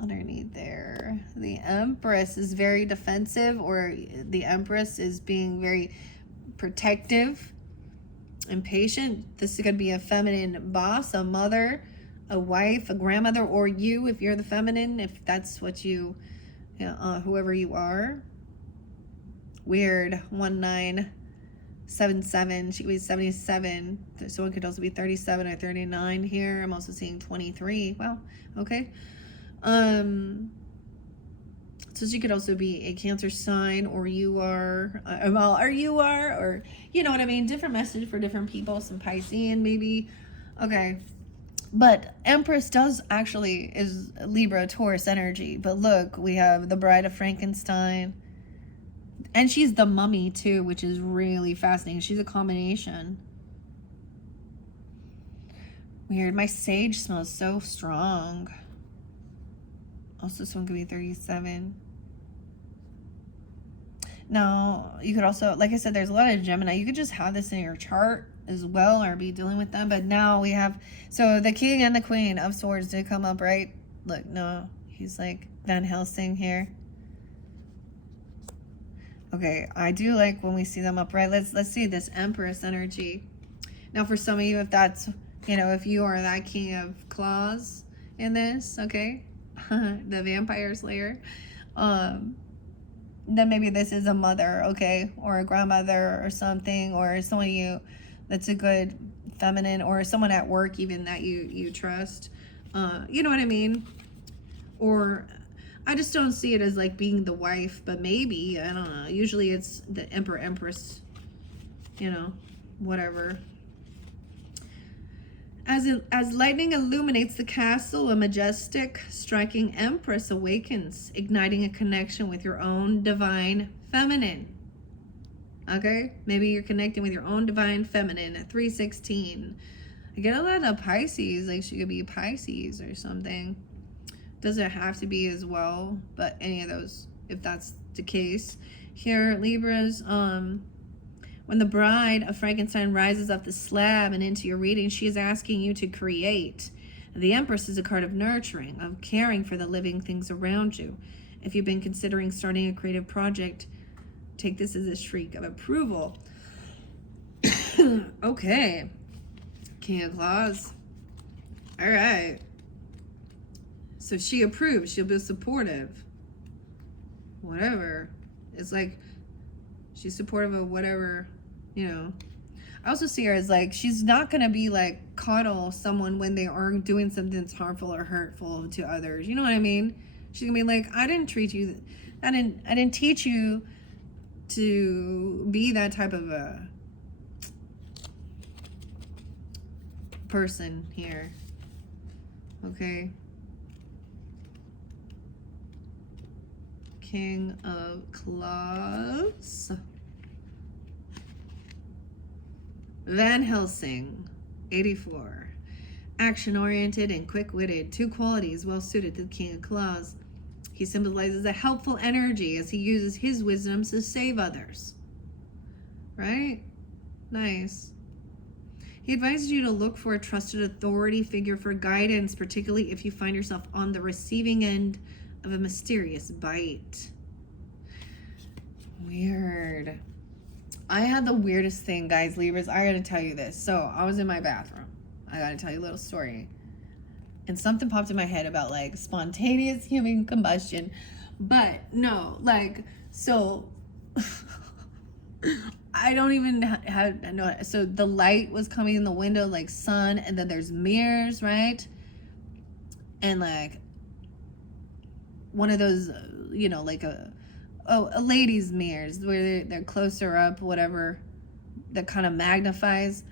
underneath there. The Empress is very defensive, or the Empress is being very protective and patient. This is going to be a feminine boss, a mother, a wife, a grandmother, or you if you're the feminine, if that's what you, whoever you are. Weird. 1977. She could be 77. Someone could also be 37 or 39 here. I'm also seeing 23. Wow. Okay. So she could also be a Cancer sign, or you are, or you know what I mean? Different message for different people. Some Piscean maybe. Okay. But Empress is Libra, Taurus energy. But look, we have the Bride of Frankenstein. And she's the Mummy too, which is really fascinating. She's a combination. Weird. My sage smells so strong. Also, someone could be 37. Now, you could also, like I said, there's a lot of Gemini. You could just have this in your chart as well, or be dealing with them. But now we have, so the King and the Queen of Swords did come up, right? Look, no, he's like Van Helsing here. Okay, I do like when we see them upright. Let's see this Empress energy. Now, for some of you, if that's, if you are that King of Claws in this, okay, the Vampire Slayer, then maybe this is a mother, okay, or a grandmother or something, or someone that's a good feminine, or someone at work even that you trust. You know what I mean? Or I just don't see it as like being the wife, but maybe, I don't know. Usually it's the Emperor, Empress, whatever. As lightning illuminates the castle, a majestic, striking Empress awakens, igniting a connection with your own divine feminine. Okay? Maybe you're connecting with your own divine feminine at 316. I get a lot of Pisces, like she could be Pisces or something. Doesn't have to be as well, but any of those, if that's the case. Here, Libras, when the bride of Frankenstein rises up the slab and into your reading, she is asking you to create. The Empress is a card of nurturing, of caring for the living things around you. If you've been considering starting a creative project, take this as a shriek of approval. Okay. King of Claws. All right. So she approves. She'll be supportive. Whatever. It's like she's supportive of whatever, you know. I also see her as like, she's not going to be like coddle someone when they are doing something that's harmful or hurtful to others. You know what I mean? She's going to be like, I didn't treat you, I didn't teach you to be that type of a person here. Okay. King of Claws. Van Helsing, 84. Action-oriented and quick-witted, two qualities well-suited to the King of Claws. He symbolizes a helpful energy as he uses his wisdom to save others. Right? Nice. He advises you to look for a trusted authority figure for guidance, particularly if you find yourself on the receiving end of a mysterious bite. Weird. I had the weirdest thing, guys, Libras. I gotta tell you this. So I was in my bathroom. I gotta tell you a little story. And something popped in my head about like spontaneous human combustion. But no, like, so I don't even have no. So the light was coming in the window, like sun, and then there's mirrors, right? And like one of those, you know, like a lady's mirrors where they're closer up, whatever, that kind of magnifies.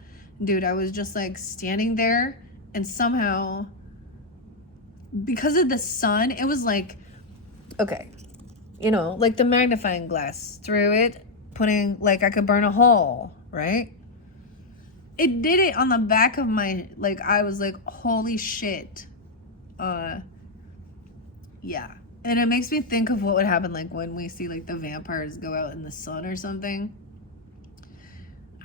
Dude, I was just like standing there, and somehow, because of the sun, it was like, okay, you know, like the magnifying glass through it, putting, like I could burn a hole, right? It did it on the back of my, like, I was like, holy shit. Yeah. And it makes me think of what would happen, like, when we see, like, the vampires go out in the sun or something.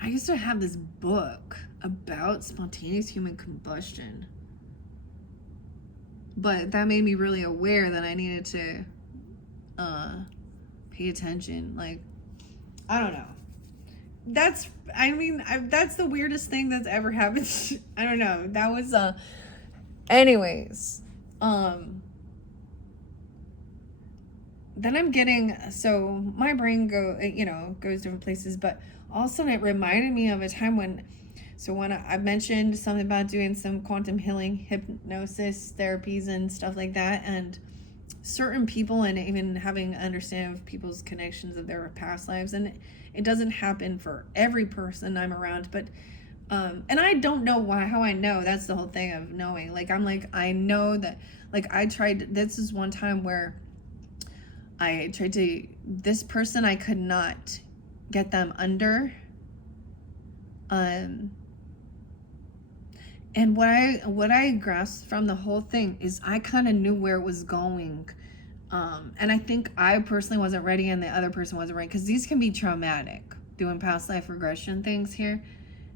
I used to have this book about spontaneous human combustion. But that made me really aware that I needed to pay attention. Like, I don't know. That's the weirdest thing that's ever happened. I don't know. That was, anyways, then I'm getting, so my brain goes different places, but all of a sudden it reminded me of a time when I mentioned something about doing some quantum healing, hypnosis therapies and stuff like that, and certain people, and even having an understanding of people's connections of their past lives, and it doesn't happen for every person I'm around, but and I don't know how I know. That's the whole thing of knowing. Like, I'm like, I know that, like, this is one time where I tried to, this person, I could not get them under, and what I grasped from the whole thing is I kind of knew where it was going, and I think I personally wasn't ready, and the other person wasn't ready, because these can be traumatic, doing past life regression things here,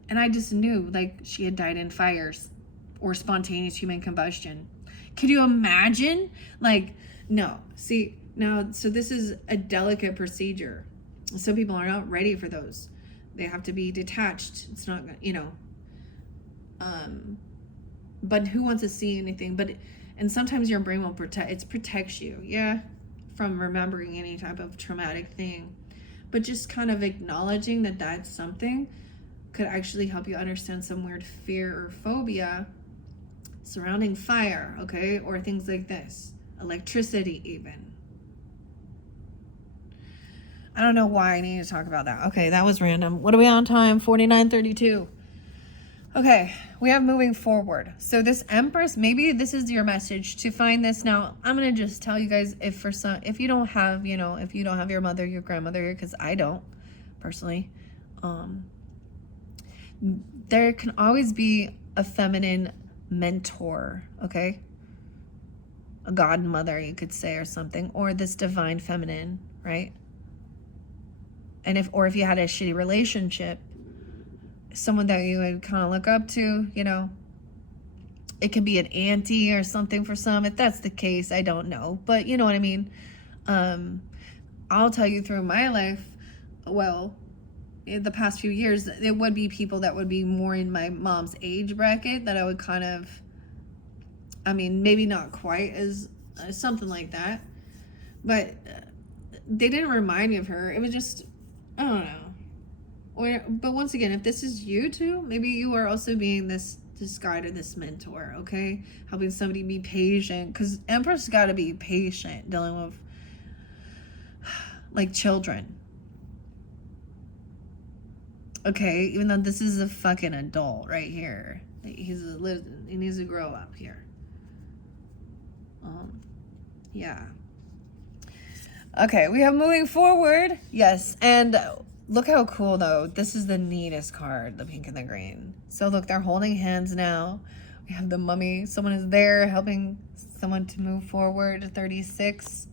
and I just knew, like, she had died in fires or spontaneous human combustion. Could you imagine? Like, no. See, now, so this is a delicate procedure. Some people are not ready for those. They have to be detached. It's not, you know, but who wants to see anything? And sometimes your brain will protects you, yeah, from remembering any type of traumatic thing. But just kind of acknowledging that that's something could actually help you understand some weird fear or phobia surrounding fire, okay? Or things like this, electricity even. I don't know why I need to talk about that. Okay, that was random. What are we on time? 49:32. Okay, we have moving forward. So this Empress, maybe this is your message to find this. Now, I'm going to just tell you guys, if you don't have, you know, if you don't have your mother, your grandmother here, because I don't, personally, there can always be a feminine mentor, okay? a godmother, you could say, or something, or this divine feminine, right? And if you had a shitty relationship, someone that you would kind of look up to, you know, it can be an auntie or something for some. If that's the case, I don't know, but you know what I mean. I'll tell you, through my life, well, in the past few years, it would be people that would be more in my mom's age bracket that I would kind of, I mean, maybe not quite as something like that, but they didn't remind me of her. It was just, I don't know. But once again, if this is you too, maybe you are also being this guide or this mentor, okay? Helping somebody be patient, because Empress got to be patient dealing with like children. Okay, even though this is a fucking adult right he needs to grow up here. Yeah. Okay, we have moving forward. Yes, and look how cool though. This is the neatest card, the pink and the green. So look, they're holding hands now. We have the mummy. Someone is there helping someone to move forward. 36.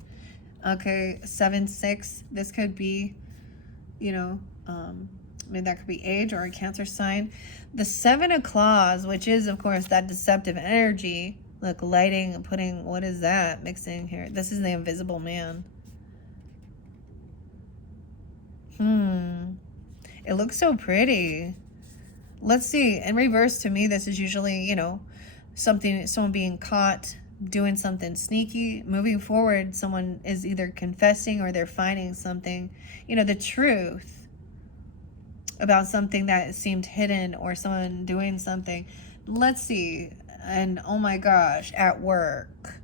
Okay, 7-6. This could be, you know, maybe that could be age or a Cancer sign. The 7 of claws, which is of course that deceptive energy. Look, lighting and putting, what is that mixing here? This is the invisible man. It looks so pretty. Let's see. In reverse, to me, this is usually, you know, someone being caught doing something sneaky. Moving forward, someone is either confessing or they're finding something, you know, the truth about something that seemed hidden, or someone doing something. Let's see. And oh my gosh, at work.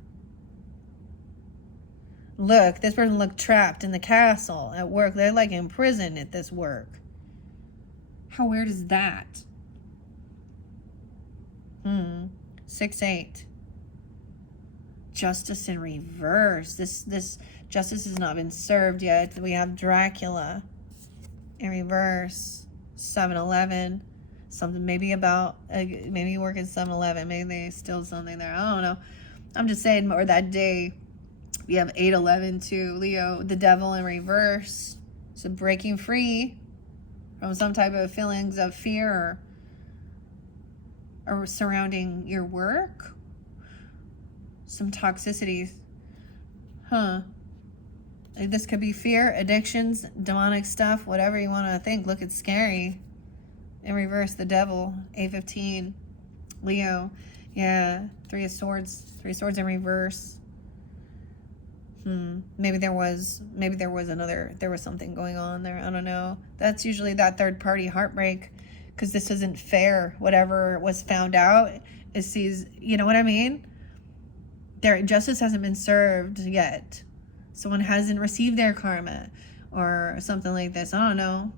Look, this person looked trapped in the castle at work. They're like in prison at this work. How weird is that? 6-8. Justice in reverse. This justice has not been served yet. We have Dracula in reverse. 7-11. Something maybe about, maybe you work at 7-Eleven. Maybe they steal something there. I don't know. I'm just saying, or that day. We have 8-11 too. Leo, the devil in reverse. So breaking free from some type of feelings of fear or surrounding your work. Some toxicities. This could be fear, addictions, demonic stuff, whatever you want to think. Look, it's scary. In reverse, the devil, 8-15. Leo, yeah, 3 of swords. 3 of swords in reverse. Maybe there was something going on there. I don't know. That's usually that third party heartbreak, because this isn't fair. Whatever was found out, it sees, you know what I mean? Their justice hasn't been served yet. Someone hasn't received their karma or something like this. I don't know.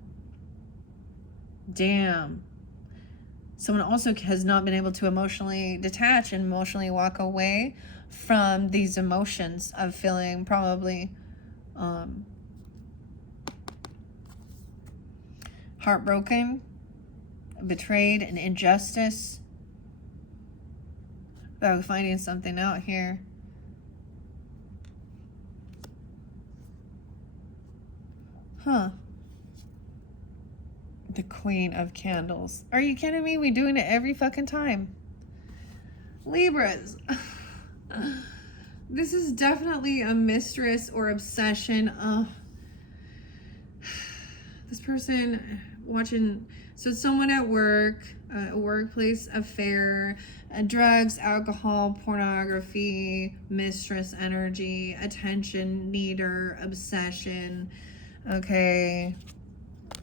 Damn. Someone also has not been able to emotionally detach and emotionally walk away from these emotions of feeling probably heartbroken, betrayed, and injustice. About finding something out here. The Queen of Candles. Are you kidding me? We're doing it every fucking time. Libras. This is definitely a mistress or obsession. This person watching, so someone at work, a workplace affair, drugs, alcohol, pornography, mistress energy, attention needer, obsession. Okay,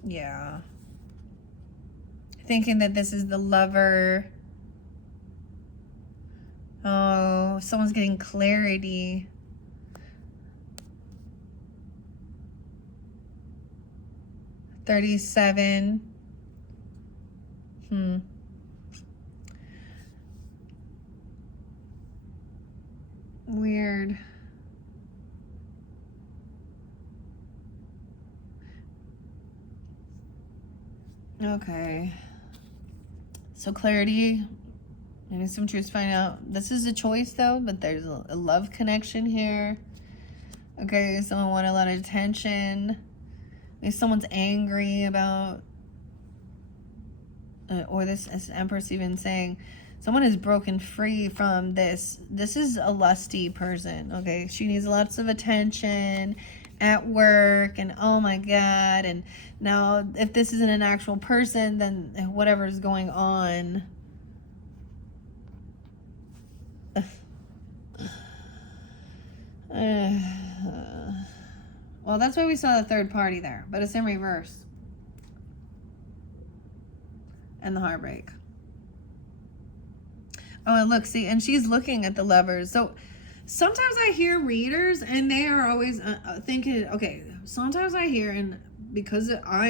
yeah. Thinking that this is the lover. Oh, someone's getting clarity. $37. Weird. Okay. So clarity Maybe some truths find out. This is a choice though, but there's a love connection here. Okay, someone wanted a lot of attention. Maybe someone's angry about, or this Empress even saying, someone is broken free from this. This is a lusty person, okay? She needs lots of attention at work, and oh my God. And now if this isn't an actual person, then whatever's going on. Well, that's why we saw the third party there, but it's in reverse. And the heartbreak. Oh, and look, see, and she's looking at the lovers. So sometimes I hear readers and they are always thinking, okay, sometimes I hear, and because how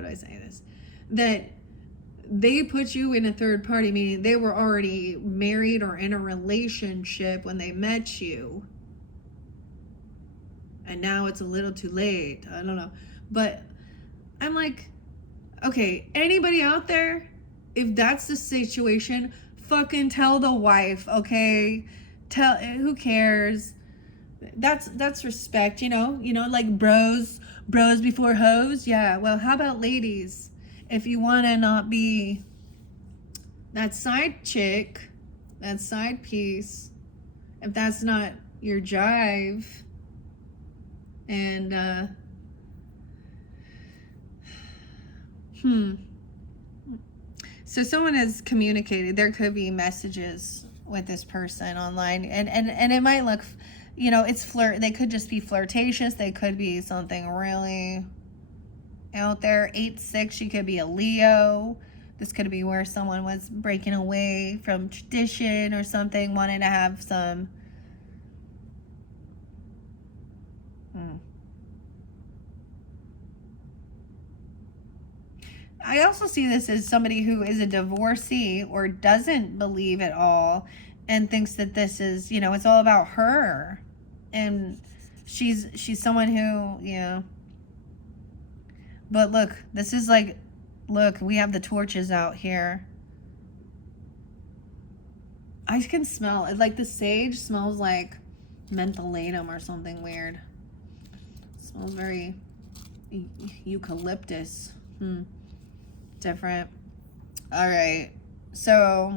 do I say this? That they put you in a third party, meaning they were already married or in a relationship when they met you. And now it's a little too late. I don't know. But I'm like, okay, anybody out there, if that's the situation, fucking tell the wife, okay? Who cares? That's respect, you know, like bros before hoes. Yeah, well, how about ladies? If you want to not be that side chick, that side piece, if that's not your jive, and so someone has communicated. There could be messages with this person online, and it might look, it's they could just be flirtatious. They could be something really out there. 8-6, she could be a Leo. This could be where someone was breaking away from tradition or something, wanting to have some I also see this as somebody who is a divorcee or doesn't believe at all and thinks that this is, it's all about her. And she's someone who, But look, this is like, look, we have the torches out here. I can smell it. Like the sage smells like mentholatum or something weird. It smells very eucalyptus. Different. All right. So,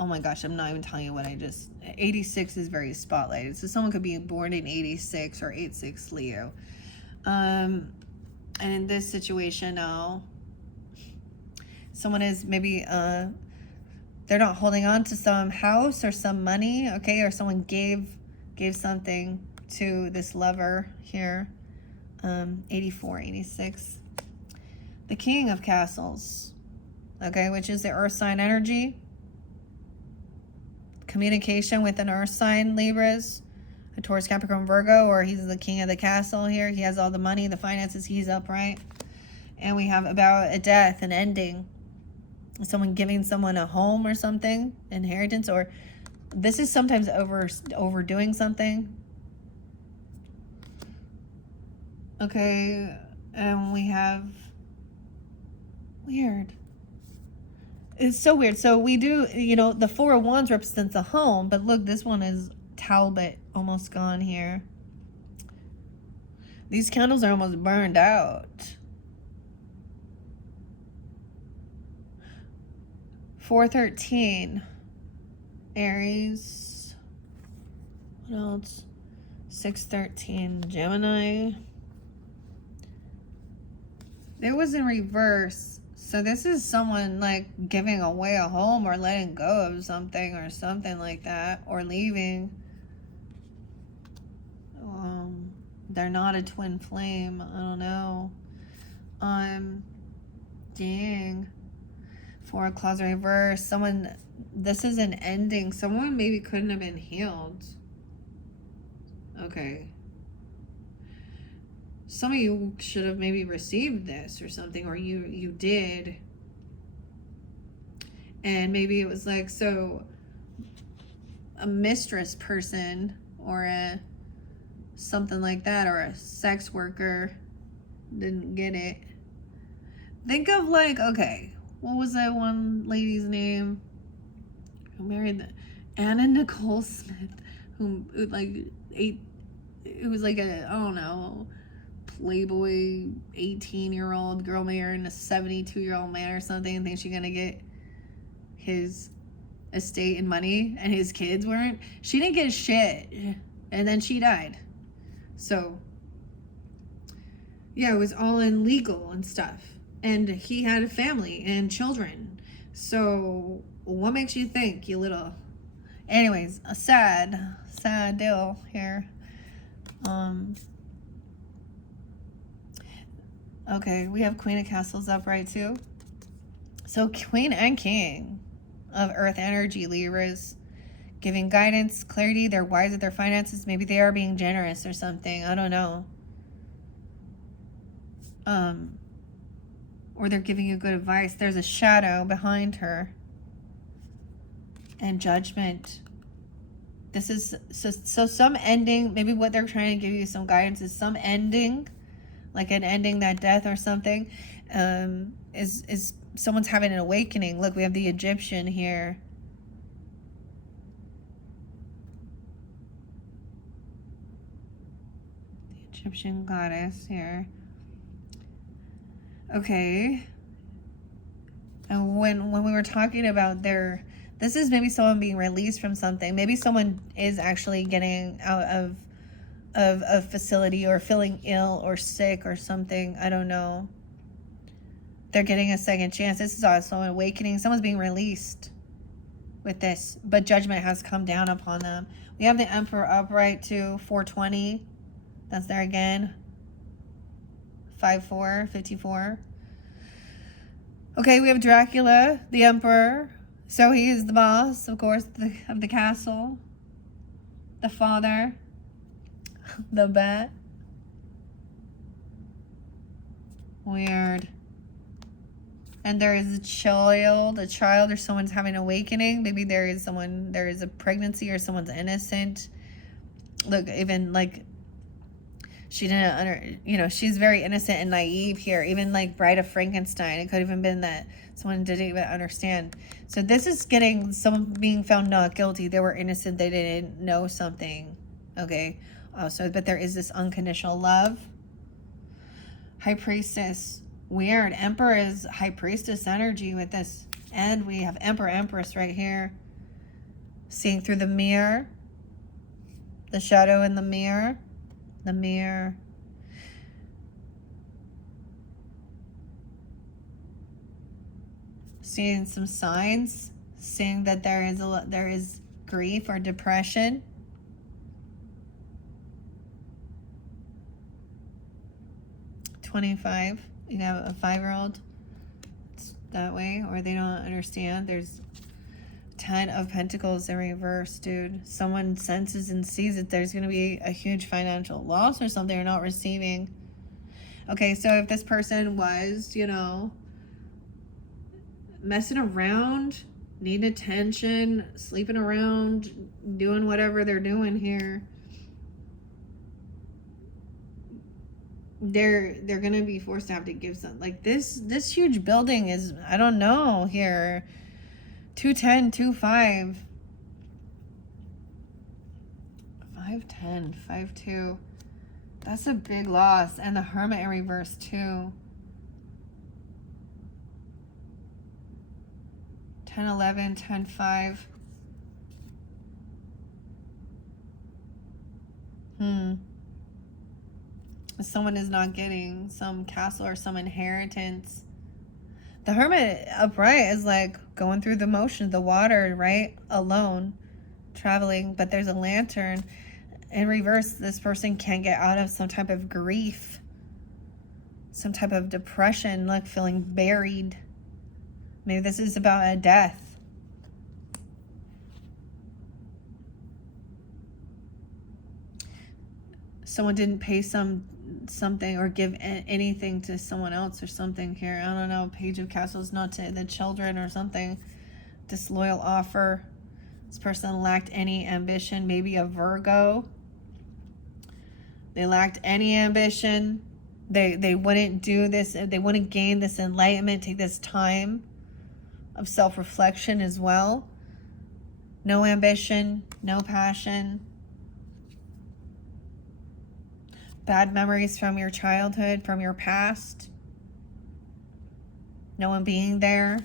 oh my gosh, I'm not even telling you what 86 is very spotlighted. So someone could be born in 86 or 8-6 Leo. And in this situation now, someone is maybe, they're not holding on to some house or some money, okay? Or someone gave something to this lover here. 84, 86. The King of Castles, okay, which is the earth sign energy. Communication with an earth sign, Libras, a Taurus, Capricorn, Virgo, or he's the king of the castle here. He has all the money, the finances, he's upright. And we have about a death, an ending. Someone giving someone a home or something, inheritance, or this is sometimes overdoing something. Okay, and we have weird. It's so weird. So we do, the 4 of Wands represents a home, but look, this one is Talbot, almost gone here. These candles are almost burned out. 413, Aries. What else? 613, Gemini. It was in reverse. So this is someone like giving away a home or letting go of something or something like that, or leaving. They're not a twin flame. I don't know. Dang. 4 of Claws reverse. This is an ending. Someone maybe couldn't have been healed. Okay. Some of you should have maybe received this or something, or you did. And maybe it was like, so a mistress person or something like that, or a sex worker didn't get it. Think of like, okay, what was that one lady's name who married Anna Nicole Smith, who like it was like a, I don't know, Playboy 18-year-old girl marrying a 72-year-old man or something, and thinks she's gonna get his estate and money, and his kids weren't. She didn't get shit, and then she died. So yeah, it was all illegal and stuff, and he had a family and children. So what makes you think, you little... Anyways, a sad deal here. Okay, we have Queen of Castles upright too. So Queen and King of Earth energy, Libras, giving guidance, clarity. They're wise with their finances. Maybe they are being generous or something. I don't know. Or they're giving you good advice. There's a shadow behind her. And Judgment. This is so some ending. Maybe what they're trying to give you some guidance is some ending, like an ending, that death or something. Is someone's having an awakening. Look, we have the Egyptian here. The Egyptian goddess here. Okay. And when we were talking about this is maybe someone being released from something. Maybe someone is actually getting out of a facility or feeling ill or sick or something. I don't know. They're getting a second chance. This is also an awakening. Someone's being released with this, but judgment has come down upon them. We have the Emperor upright too, 420. That's there again. 54, 54. Okay, we have Dracula, the Emperor. So he is the boss, of course, of the castle. The father. The bat. Weird. And there is a child, or someone's having an awakening. Maybe there is a pregnancy, or someone's innocent. Look, even like she didn't she's very innocent and naive here. Even like Bride of Frankenstein, it could have even been that someone didn't even understand. So this is getting someone being found not guilty. They were innocent. They didn't know something. Okay. But there is this unconditional love. High Priestess. Weird. Emperor is High Priestess energy with this. And we have Emperor, Empress right here. Seeing through the mirror. The shadow in the mirror. The mirror. Seeing some signs. Seeing that there is grief or depression. $25. You have a 5-year-old. It's that way, or they don't understand. There's 10 of Pentacles in reverse, dude. Someone senses and sees that there's going to be a huge financial loss or something they're not receiving. Okay, so if this person was, messing around, needing attention, sleeping around, doing whatever they're doing here, they're going to be forced to have to give some. Like this huge building is, I don't know here, 210, 25, 510, 52. That's a big loss. And the Hermit in reverse too. 10, 11, 10, 5. Someone is not getting some castle or some inheritance. The Hermit upright is like going through the motion, the water, right? Alone, traveling, but there's a lantern. In reverse, this person can't get out of some type of grief, some type of depression, like feeling buried. Maybe this is about a death. Someone didn't pay something or give anything to someone else or something here. I don't know. Page of Castles, not to the children or something. Disloyal offer. This person lacked any ambition. Maybe a Virgo. They lacked any ambition. They wouldn't do this. They wouldn't gain this enlightenment, take this time of self-reflection as well. No ambition, no passion. Bad memories from your childhood, from your past. No one being there.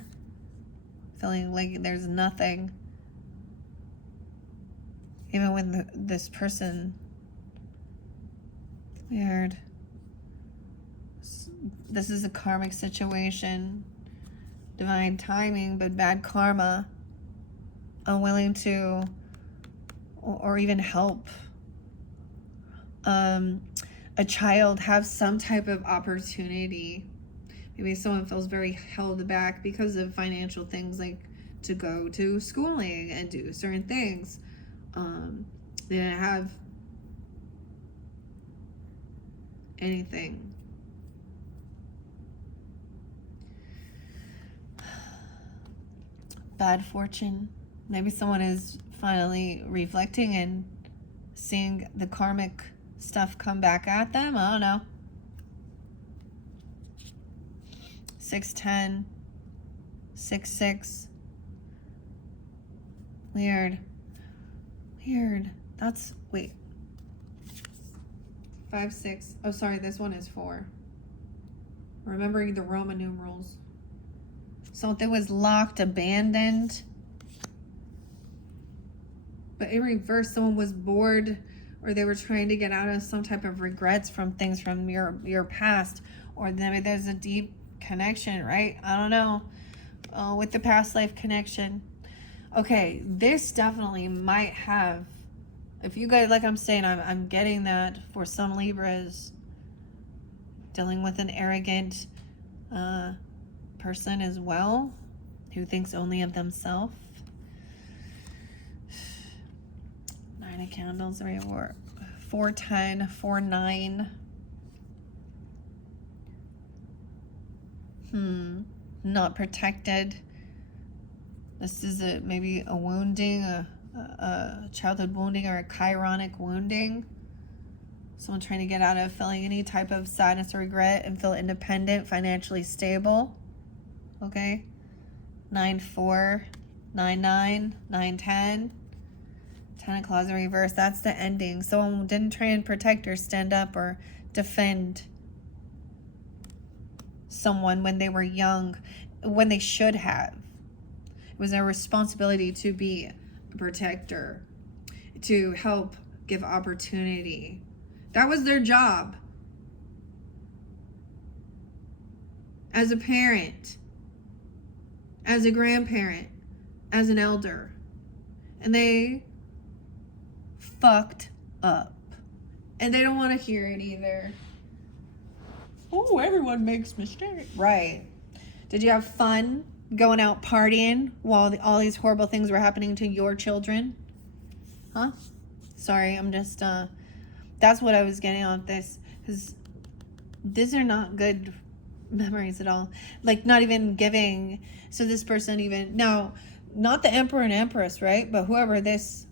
Feeling like there's nothing. Even when this person... Weird. This is a karmic situation. Divine timing, but bad karma. Unwilling to or even help a child have some type of opportunity. Maybe someone feels very held back because of financial things, like to go to schooling and do certain things. They didn't have anything. Bad fortune. Maybe someone is finally reflecting and seeing the karmic stuff come back at them. I don't know. 610, 66. Weird. That's, wait. 5, 6. Oh, sorry, this one is 4. Remembering the Roman numerals. Something was locked, abandoned. But in reverse, someone was bored, or they were trying to get out of some type of regrets from things from your past, or maybe there's a deep connection, right? I don't know. With the past life connection. Okay, this definitely might have, if you guys, like I'm saying, I'm getting that for some Libras, dealing with an arrogant person as well, who thinks only of themselves. 9 of Candles, 3 of 4, 410, 49. Not protected. This is maybe a wounding, a childhood wounding, or a chironic wounding. Someone trying to get out of feeling any type of sadness or regret and feel independent, financially stable. Okay. 9-4, 9-9, 9-10. 10 of Claws in reverse. That's the ending. Someone didn't try and protect or stand up or defend someone when they were young, when they should have. It was their responsibility to be a protector, to help give opportunity. That was their job as a parent, as a grandparent, as an elder. And they fucked up. And they don't want to hear it either. Oh, everyone makes mistakes. Right. Did you have fun going out partying while all these horrible things were happening to your children? Huh? Sorry, I'm just, that's what I was getting on this. Because these are not good memories at all. Like, not even giving. So this person even, now, not the Emperor and Empress, right? But whoever this,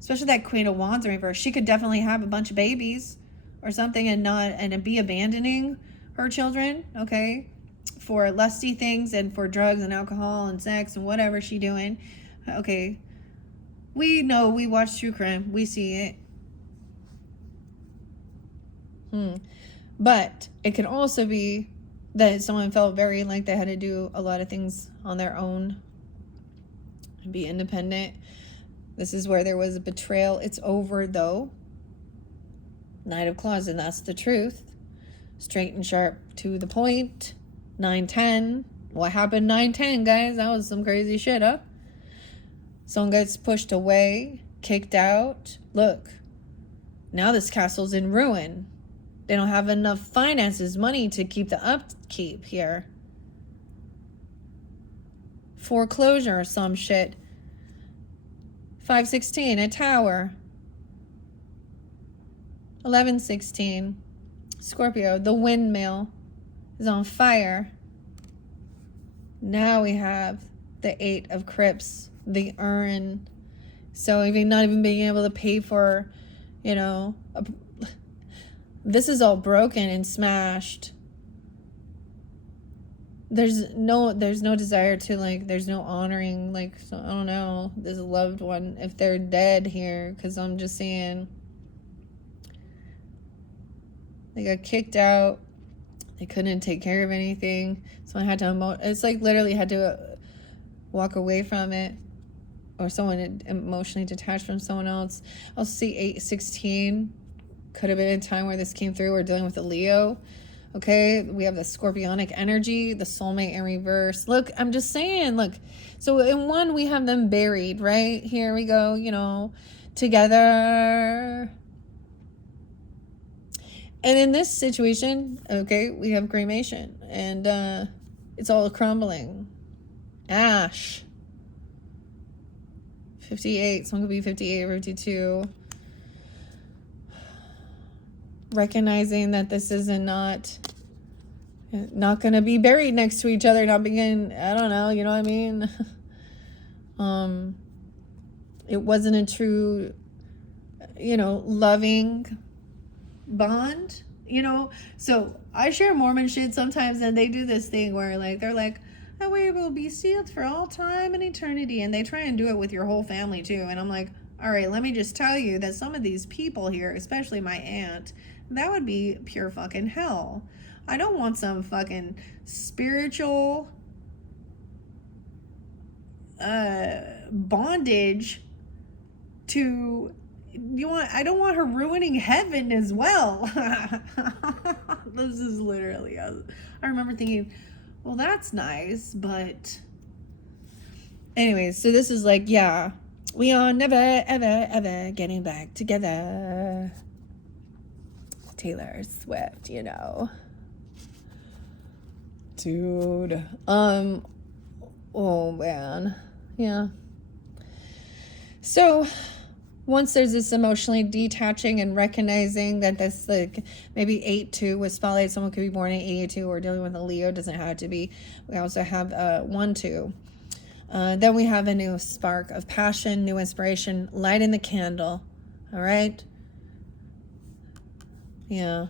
especially that Queen of Wands in reverse, she could definitely have a bunch of babies or something and be abandoning her children, okay, for lusty things and for drugs and alcohol and sex and whatever she doing. Okay, we know, we watch true crime, we see it. But it can also be that someone felt very like they had to do a lot of things on their own and be independent. This is where there was a betrayal. It's over though. Knight of Claws, and that's the truth. Straight and sharp to the point. 9-10. What happened 9-10, guys? That was some crazy shit, huh? Someone gets pushed away, kicked out. Look, now this castle's in ruin. They don't have enough finances, money to keep the upkeep here. Foreclosure or some shit. 5-16, a tower. 11-16, Scorpio, the windmill is on fire. Now we have the 8 of Crypts, the urn. So even not even being able to pay for, you know, This is all broken and smashed. There's no desire to, like, there's no honoring, like, so, I don't know, this loved one, if they're dead here, because I'm just seeing they got kicked out, they couldn't take care of anything, so I had to it's like literally had to walk away from it, or someone emotionally detached from someone else. I'll see 816 could have been a time where this came through. We're dealing with a Leo. Okay, we have the scorpionic energy, the soulmate in reverse. Look, I'm just saying, look. So in one, we have them buried, right? Here we go, you know, together. And in this situation, okay, we have cremation. And it's all crumbling. Ash. 58. Someone could be 58 or 52. Recognizing that this is not going to be buried next to each other, not begin, I don't know, you know what I mean? It wasn't a true, you know, loving bond, you know? So I share Mormon shit sometimes, and they do this thing where, like, they're like, oh, we will be sealed for all time and eternity, and they try and do it with your whole family too. And I'm like, all right, let me just tell you that some of these people here, especially my aunt, that would be pure fucking hell. I don't want some fucking spiritual bondage to, I don't want her ruining heaven as well. This is literally, I remember thinking, well, that's nice, but anyways, so this is like, yeah, we are never, ever, ever getting back together. Taylor Swift, you know. Dude. Oh, man. Yeah. So, once there's this emotionally detaching and recognizing that this, like, maybe 8-2 was spotlight, someone could be born in 82 or dealing with a Leo, doesn't have to be. We also have 1-2. Then we have a new spark of passion, new inspiration, light in the candle. All right? Yeah.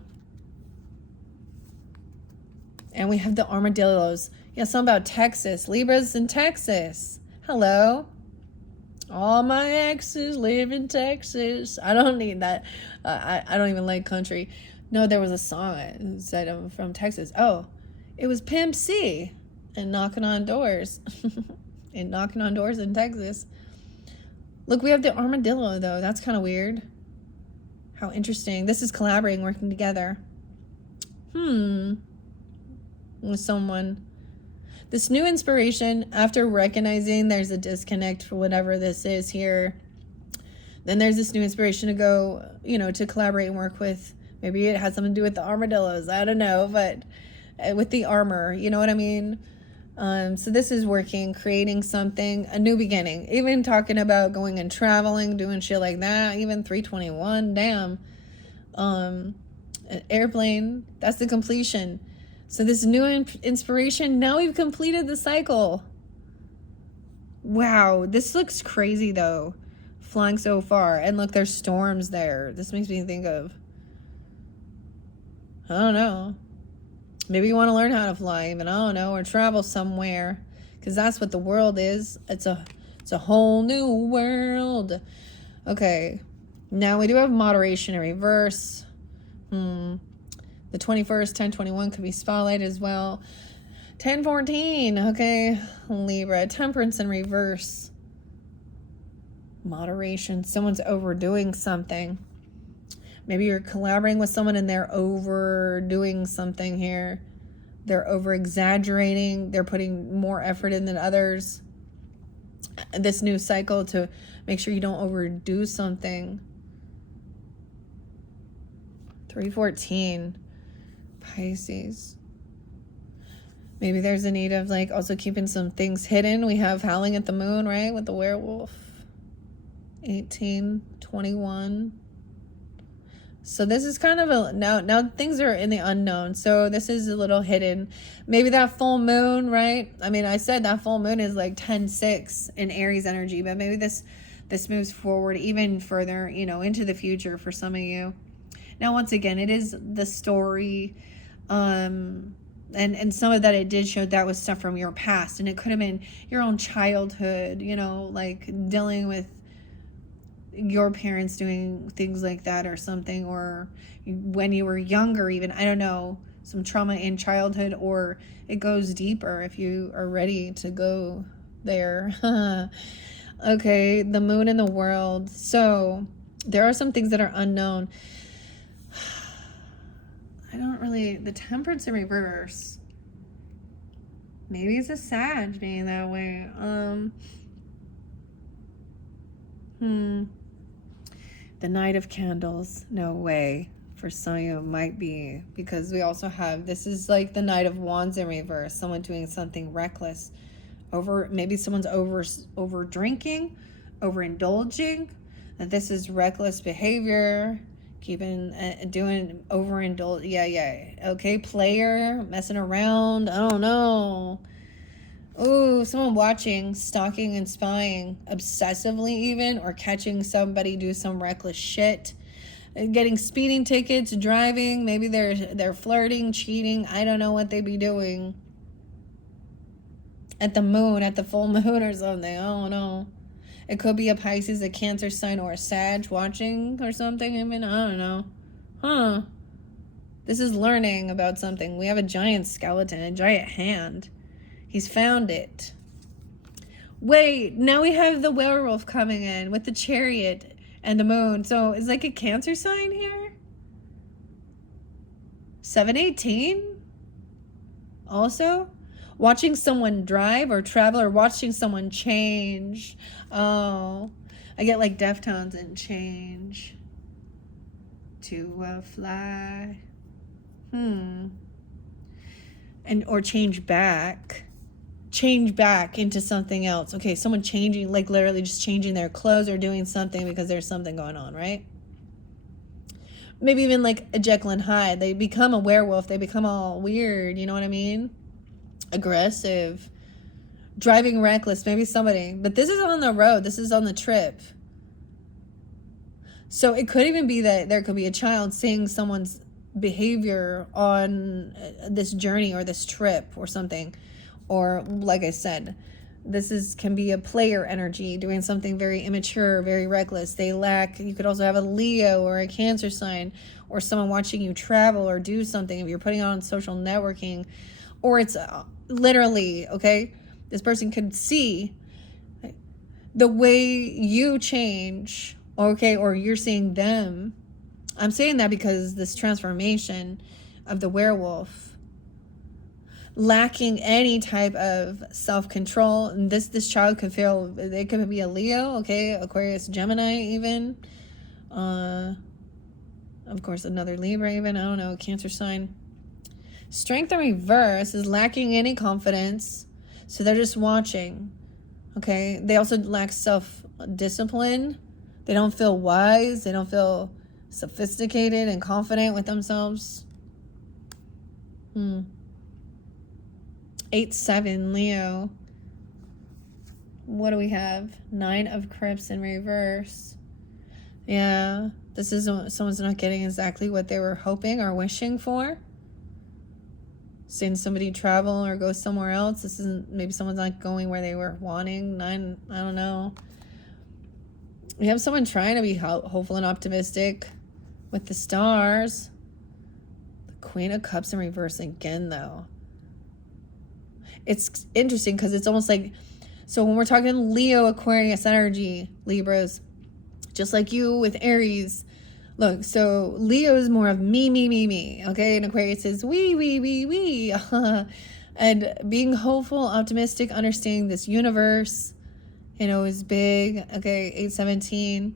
And we have the armadillos. Yeah, something about Texas. Libras in Texas. Hello. All my exes live in Texas. I don't need that. I don't even like country. No, there was a song that said I'm from Texas. Oh, it was Pimp C and Knocking on Doors. And Knocking on Doors in Texas. Look, we have the armadillo, though. That's kind of weird. How interesting. This is collaborating, working together. With someone. This new inspiration, after recognizing there's a disconnect for whatever this is here, then there's this new inspiration to go, you know, to collaborate and work with. Maybe it has something to do with the armadillos. I don't know, but with the armor, you know what I mean? So this is working, creating something, a new beginning. Even talking about going and traveling, doing shit like that. Even 321, damn. An airplane, that's the completion. So this new inspiration, now we've completed the cycle. Wow, this looks crazy though. Flying so far. And look, there's storms there. This makes me think of, I don't know. Maybe you want to learn how to fly even, I don't know, or travel somewhere, because that's what the world is. It's a whole new world. Okay, now we do have moderation in reverse. The 21st, 1021 could be spotlight as well. 1014, okay, Libra, temperance in reverse. Moderation, someone's overdoing something. Maybe you're collaborating with someone and they're overdoing something here. They're over-exaggerating. They're putting more effort in than others. This new cycle to make sure you don't overdo something. 314. Pisces. Maybe there's a need of, like, also keeping some things hidden. We have Howling at the Moon, right? With the werewolf. 1821. So this is kind of a, now things are in the unknown. So this is a little hidden. Maybe that full moon, right? I mean, I said that full moon is like 10-6 in Aries energy, but maybe this moves forward even further, you know, into the future for some of you. Now, once again, it is the story, and some of that it did show that was stuff from your past, and it could have been your own childhood, you know, like dealing with your parents doing things like that or something, or when you were younger even, I don't know, some trauma in childhood, or it goes deeper if you are ready to go there. Okay, the moon and the world. So there are some things that are unknown. I don't really, the temperance in reverse. Maybe it's a Sag being that way. The Knight of Candles. No way. For some of you, it might be. Because we also have, this is like the Knight of Wands in reverse. Someone doing something reckless. Maybe someone's over drinking, overindulging. And this is reckless behavior. Doing overindulge. Yeah. Okay, player, messing around. I don't know. Ooh, someone watching, stalking and spying, obsessively even, or catching somebody do some reckless shit. Getting speeding tickets, driving, maybe they're flirting, cheating. I don't know what they be doing. At the moon, at the full moon or something. I don't know. It could be a Pisces, a Cancer sign, or a Sag watching or something. I mean, I don't know. This is learning about something. We have a giant skeleton, a giant hand. He's found it. Wait, now we have the werewolf coming in with the chariot and the moon. So it's like a Cancer sign here. 718. Also, watching someone drive or travel, or watching someone change. Oh, I get like Deftones and change to fly. And or change back into something else. Okay, someone changing, like literally just changing their clothes or doing something because there's something going on, right? Maybe even like a Jekyll and Hyde. They become a werewolf. They become all weird. You know what I mean? Aggressive. Driving reckless. Maybe somebody. But this is on the road. This is on the trip. So it could even be that there could be a child seeing someone's behavior on this journey or this trip or something. Or like I said, can be a player energy doing something very immature, very reckless. You could also have a Leo or a Cancer sign, or someone watching you travel or do something if you're putting on social networking, or it's literally, okay, this person could see the way you change, okay, or you're seeing them. I'm saying that because this transformation of the werewolf, lacking any type of self-control, and this child could feel, they could be a Leo, okay, Aquarius, Gemini even, of course another Libra even, I don't know, Cancer sign. Strength in reverse is lacking any confidence, so they're just watching, okay. They also lack self-discipline. They don't feel wise. They don't feel sophisticated and confident with themselves. 8-7 Leo. What do we have? 9 of Cups in reverse. Yeah, this is someone's not getting exactly what they were hoping or wishing for. Seeing somebody travel or go somewhere else. This isn't, maybe someone's not going where they were wanting. 9, I don't know. We have someone trying to be hopeful and optimistic with the stars. The Queen of Cups in reverse again, though. It's interesting because it's almost like, so when we're talking Leo, Aquarius energy, Libras, just like you with Aries, look, so Leo is more of me, okay? And Aquarius is we. And being hopeful, optimistic, understanding this universe, is big, okay, 8-17.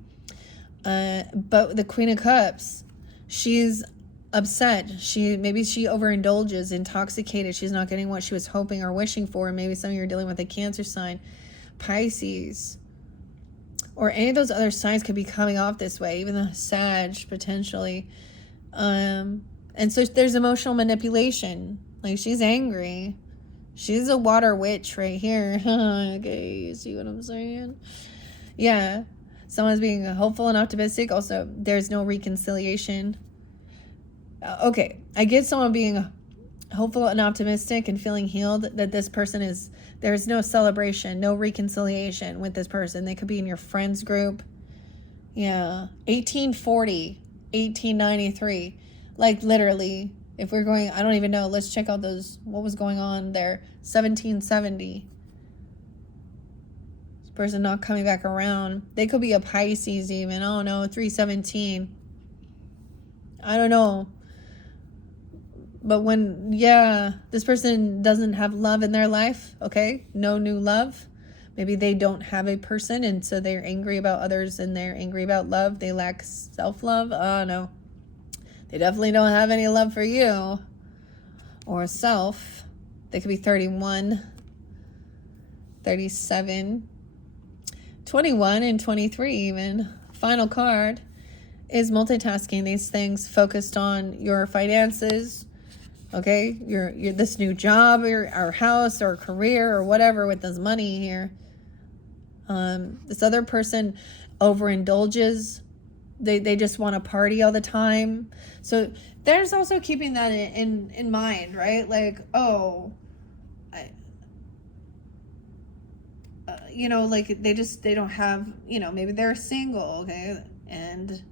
But the Queen of Cups, she's upset. Maybe she overindulges, intoxicated. She's not getting what she was hoping or wishing for. Maybe some of you are dealing with a Cancer sign, Pisces, or any of those other signs could be coming off this way, even the Sag potentially. And so there's emotional manipulation. Like, she's angry. She's a water witch right here. Okay, you see what I'm saying? Yeah. Someone's being hopeful and optimistic. Also, there's no reconciliation. Okay, I get someone being hopeful and optimistic and feeling healed, that this person is, there's no celebration, no reconciliation with this person. They could be in your friends group. Yeah, 1840, 1893. Like literally, if we're going, I don't even know, let's check out those, what was going on there. 1770. This person not coming back around. They could be a Pisces even. I don't know, 317. I don't know. But when, yeah, this person doesn't have love in their life, okay? No new love. Maybe they don't have a person, and so they're angry about others, and they're angry about love. They lack self-love. Oh, no. They definitely don't have any love for you or self. They could be 31, 37, 21, and 23 even. Final card is multitasking these things, focused on your finances, okay, your this new job, or house, or career, or whatever with this money here. This other person overindulges. They just want to party all the time. So there's also keeping that in mind, right? Like, oh, you know, like they don't have, you know, maybe they're single, okay, and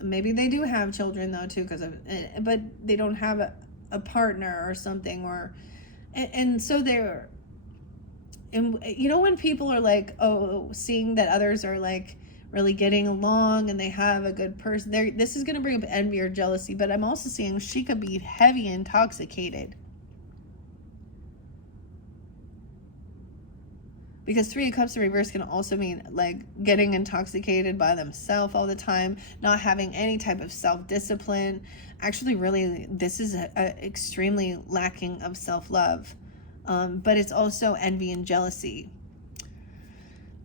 maybe they do have children though too, but they don't have a partner or something, or and so they're, and you know, when people are like, oh, seeing that others are like really getting along and they have a good person there, this is going to bring up envy or jealousy. But I'm also seeing she could be heavy intoxicated, because 3 of Cups in reverse can also mean like getting intoxicated by themselves all the time, not having any type of self-discipline. Actually, really, this is a extremely lacking of self-love. But it's also envy and jealousy.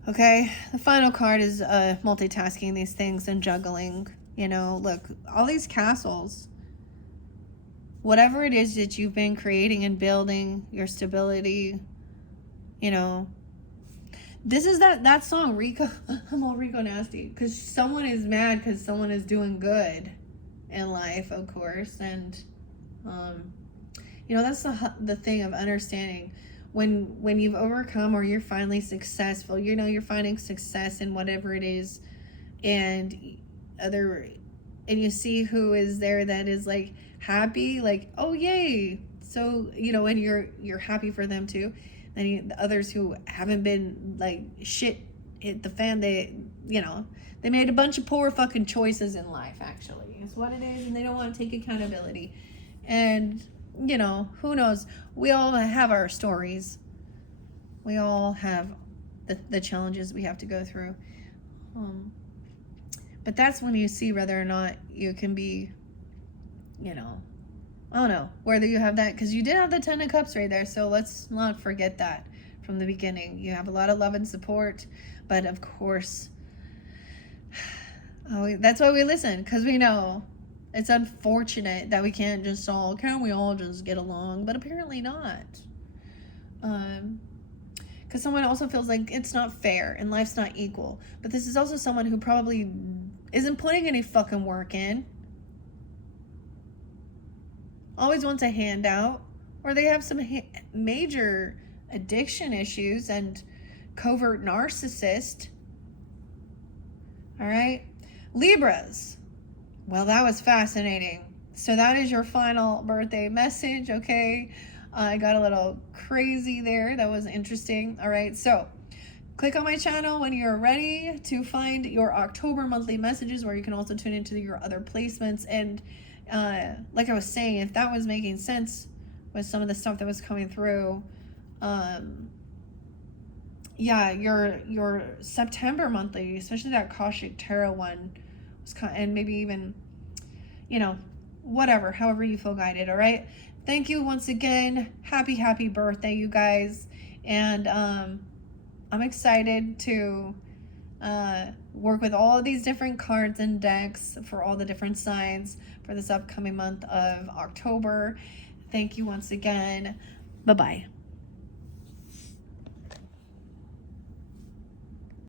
Okay, the final card is multitasking these things and juggling. You know, look, all these castles, whatever it is that you've been creating and building, your stability, you know, this is that song, Rico. I'm all Rico nasty, because someone is mad because someone is doing good in life, of course. And you know, that's the thing of understanding when you've overcome, or you're finally successful, you know, you're finding success in whatever it is, and you see who is there that is like happy, like, oh yay, so, you know, and you're happy for them too. Then the others who haven't been, like, shit hit the fan, they, you know, they made a bunch of poor fucking choices in life, actually, is what it is, and they don't want to take accountability. And you know, who knows? We all have our stories. We all have the challenges we have to go through. But that's when you see whether or not you can be, you know, I don't know, whether you have that, because you did have the 10 of Cups right there. So let's not forget that from the beginning. You have a lot of love and support, but of course, that's why we listen, because we know it's unfortunate that we can't just can we all just get along? But apparently not. Because someone also feels like it's not fair and life's not equal. But this is also someone who probably isn't putting any fucking work in. Always wants a handout. Or they have some major addiction issues and covert narcissist. All right? Libras. Well, that was fascinating. So that is your final birthday message, okay? I got a little crazy there. That was interesting. All right, so click on my channel when you're ready to find your October monthly messages, where you can also tune into your other placements. And like I was saying, if that was making sense with some of the stuff that was coming through, yeah, your September monthly, especially that Akashic Tarot one, and maybe even, you know, whatever, however you feel guided. All right, thank you once again. Happy birthday, you guys. And I'm excited to work with all of these different cards and decks for all the different signs for this upcoming month of October. Thank you once again. Bye-bye.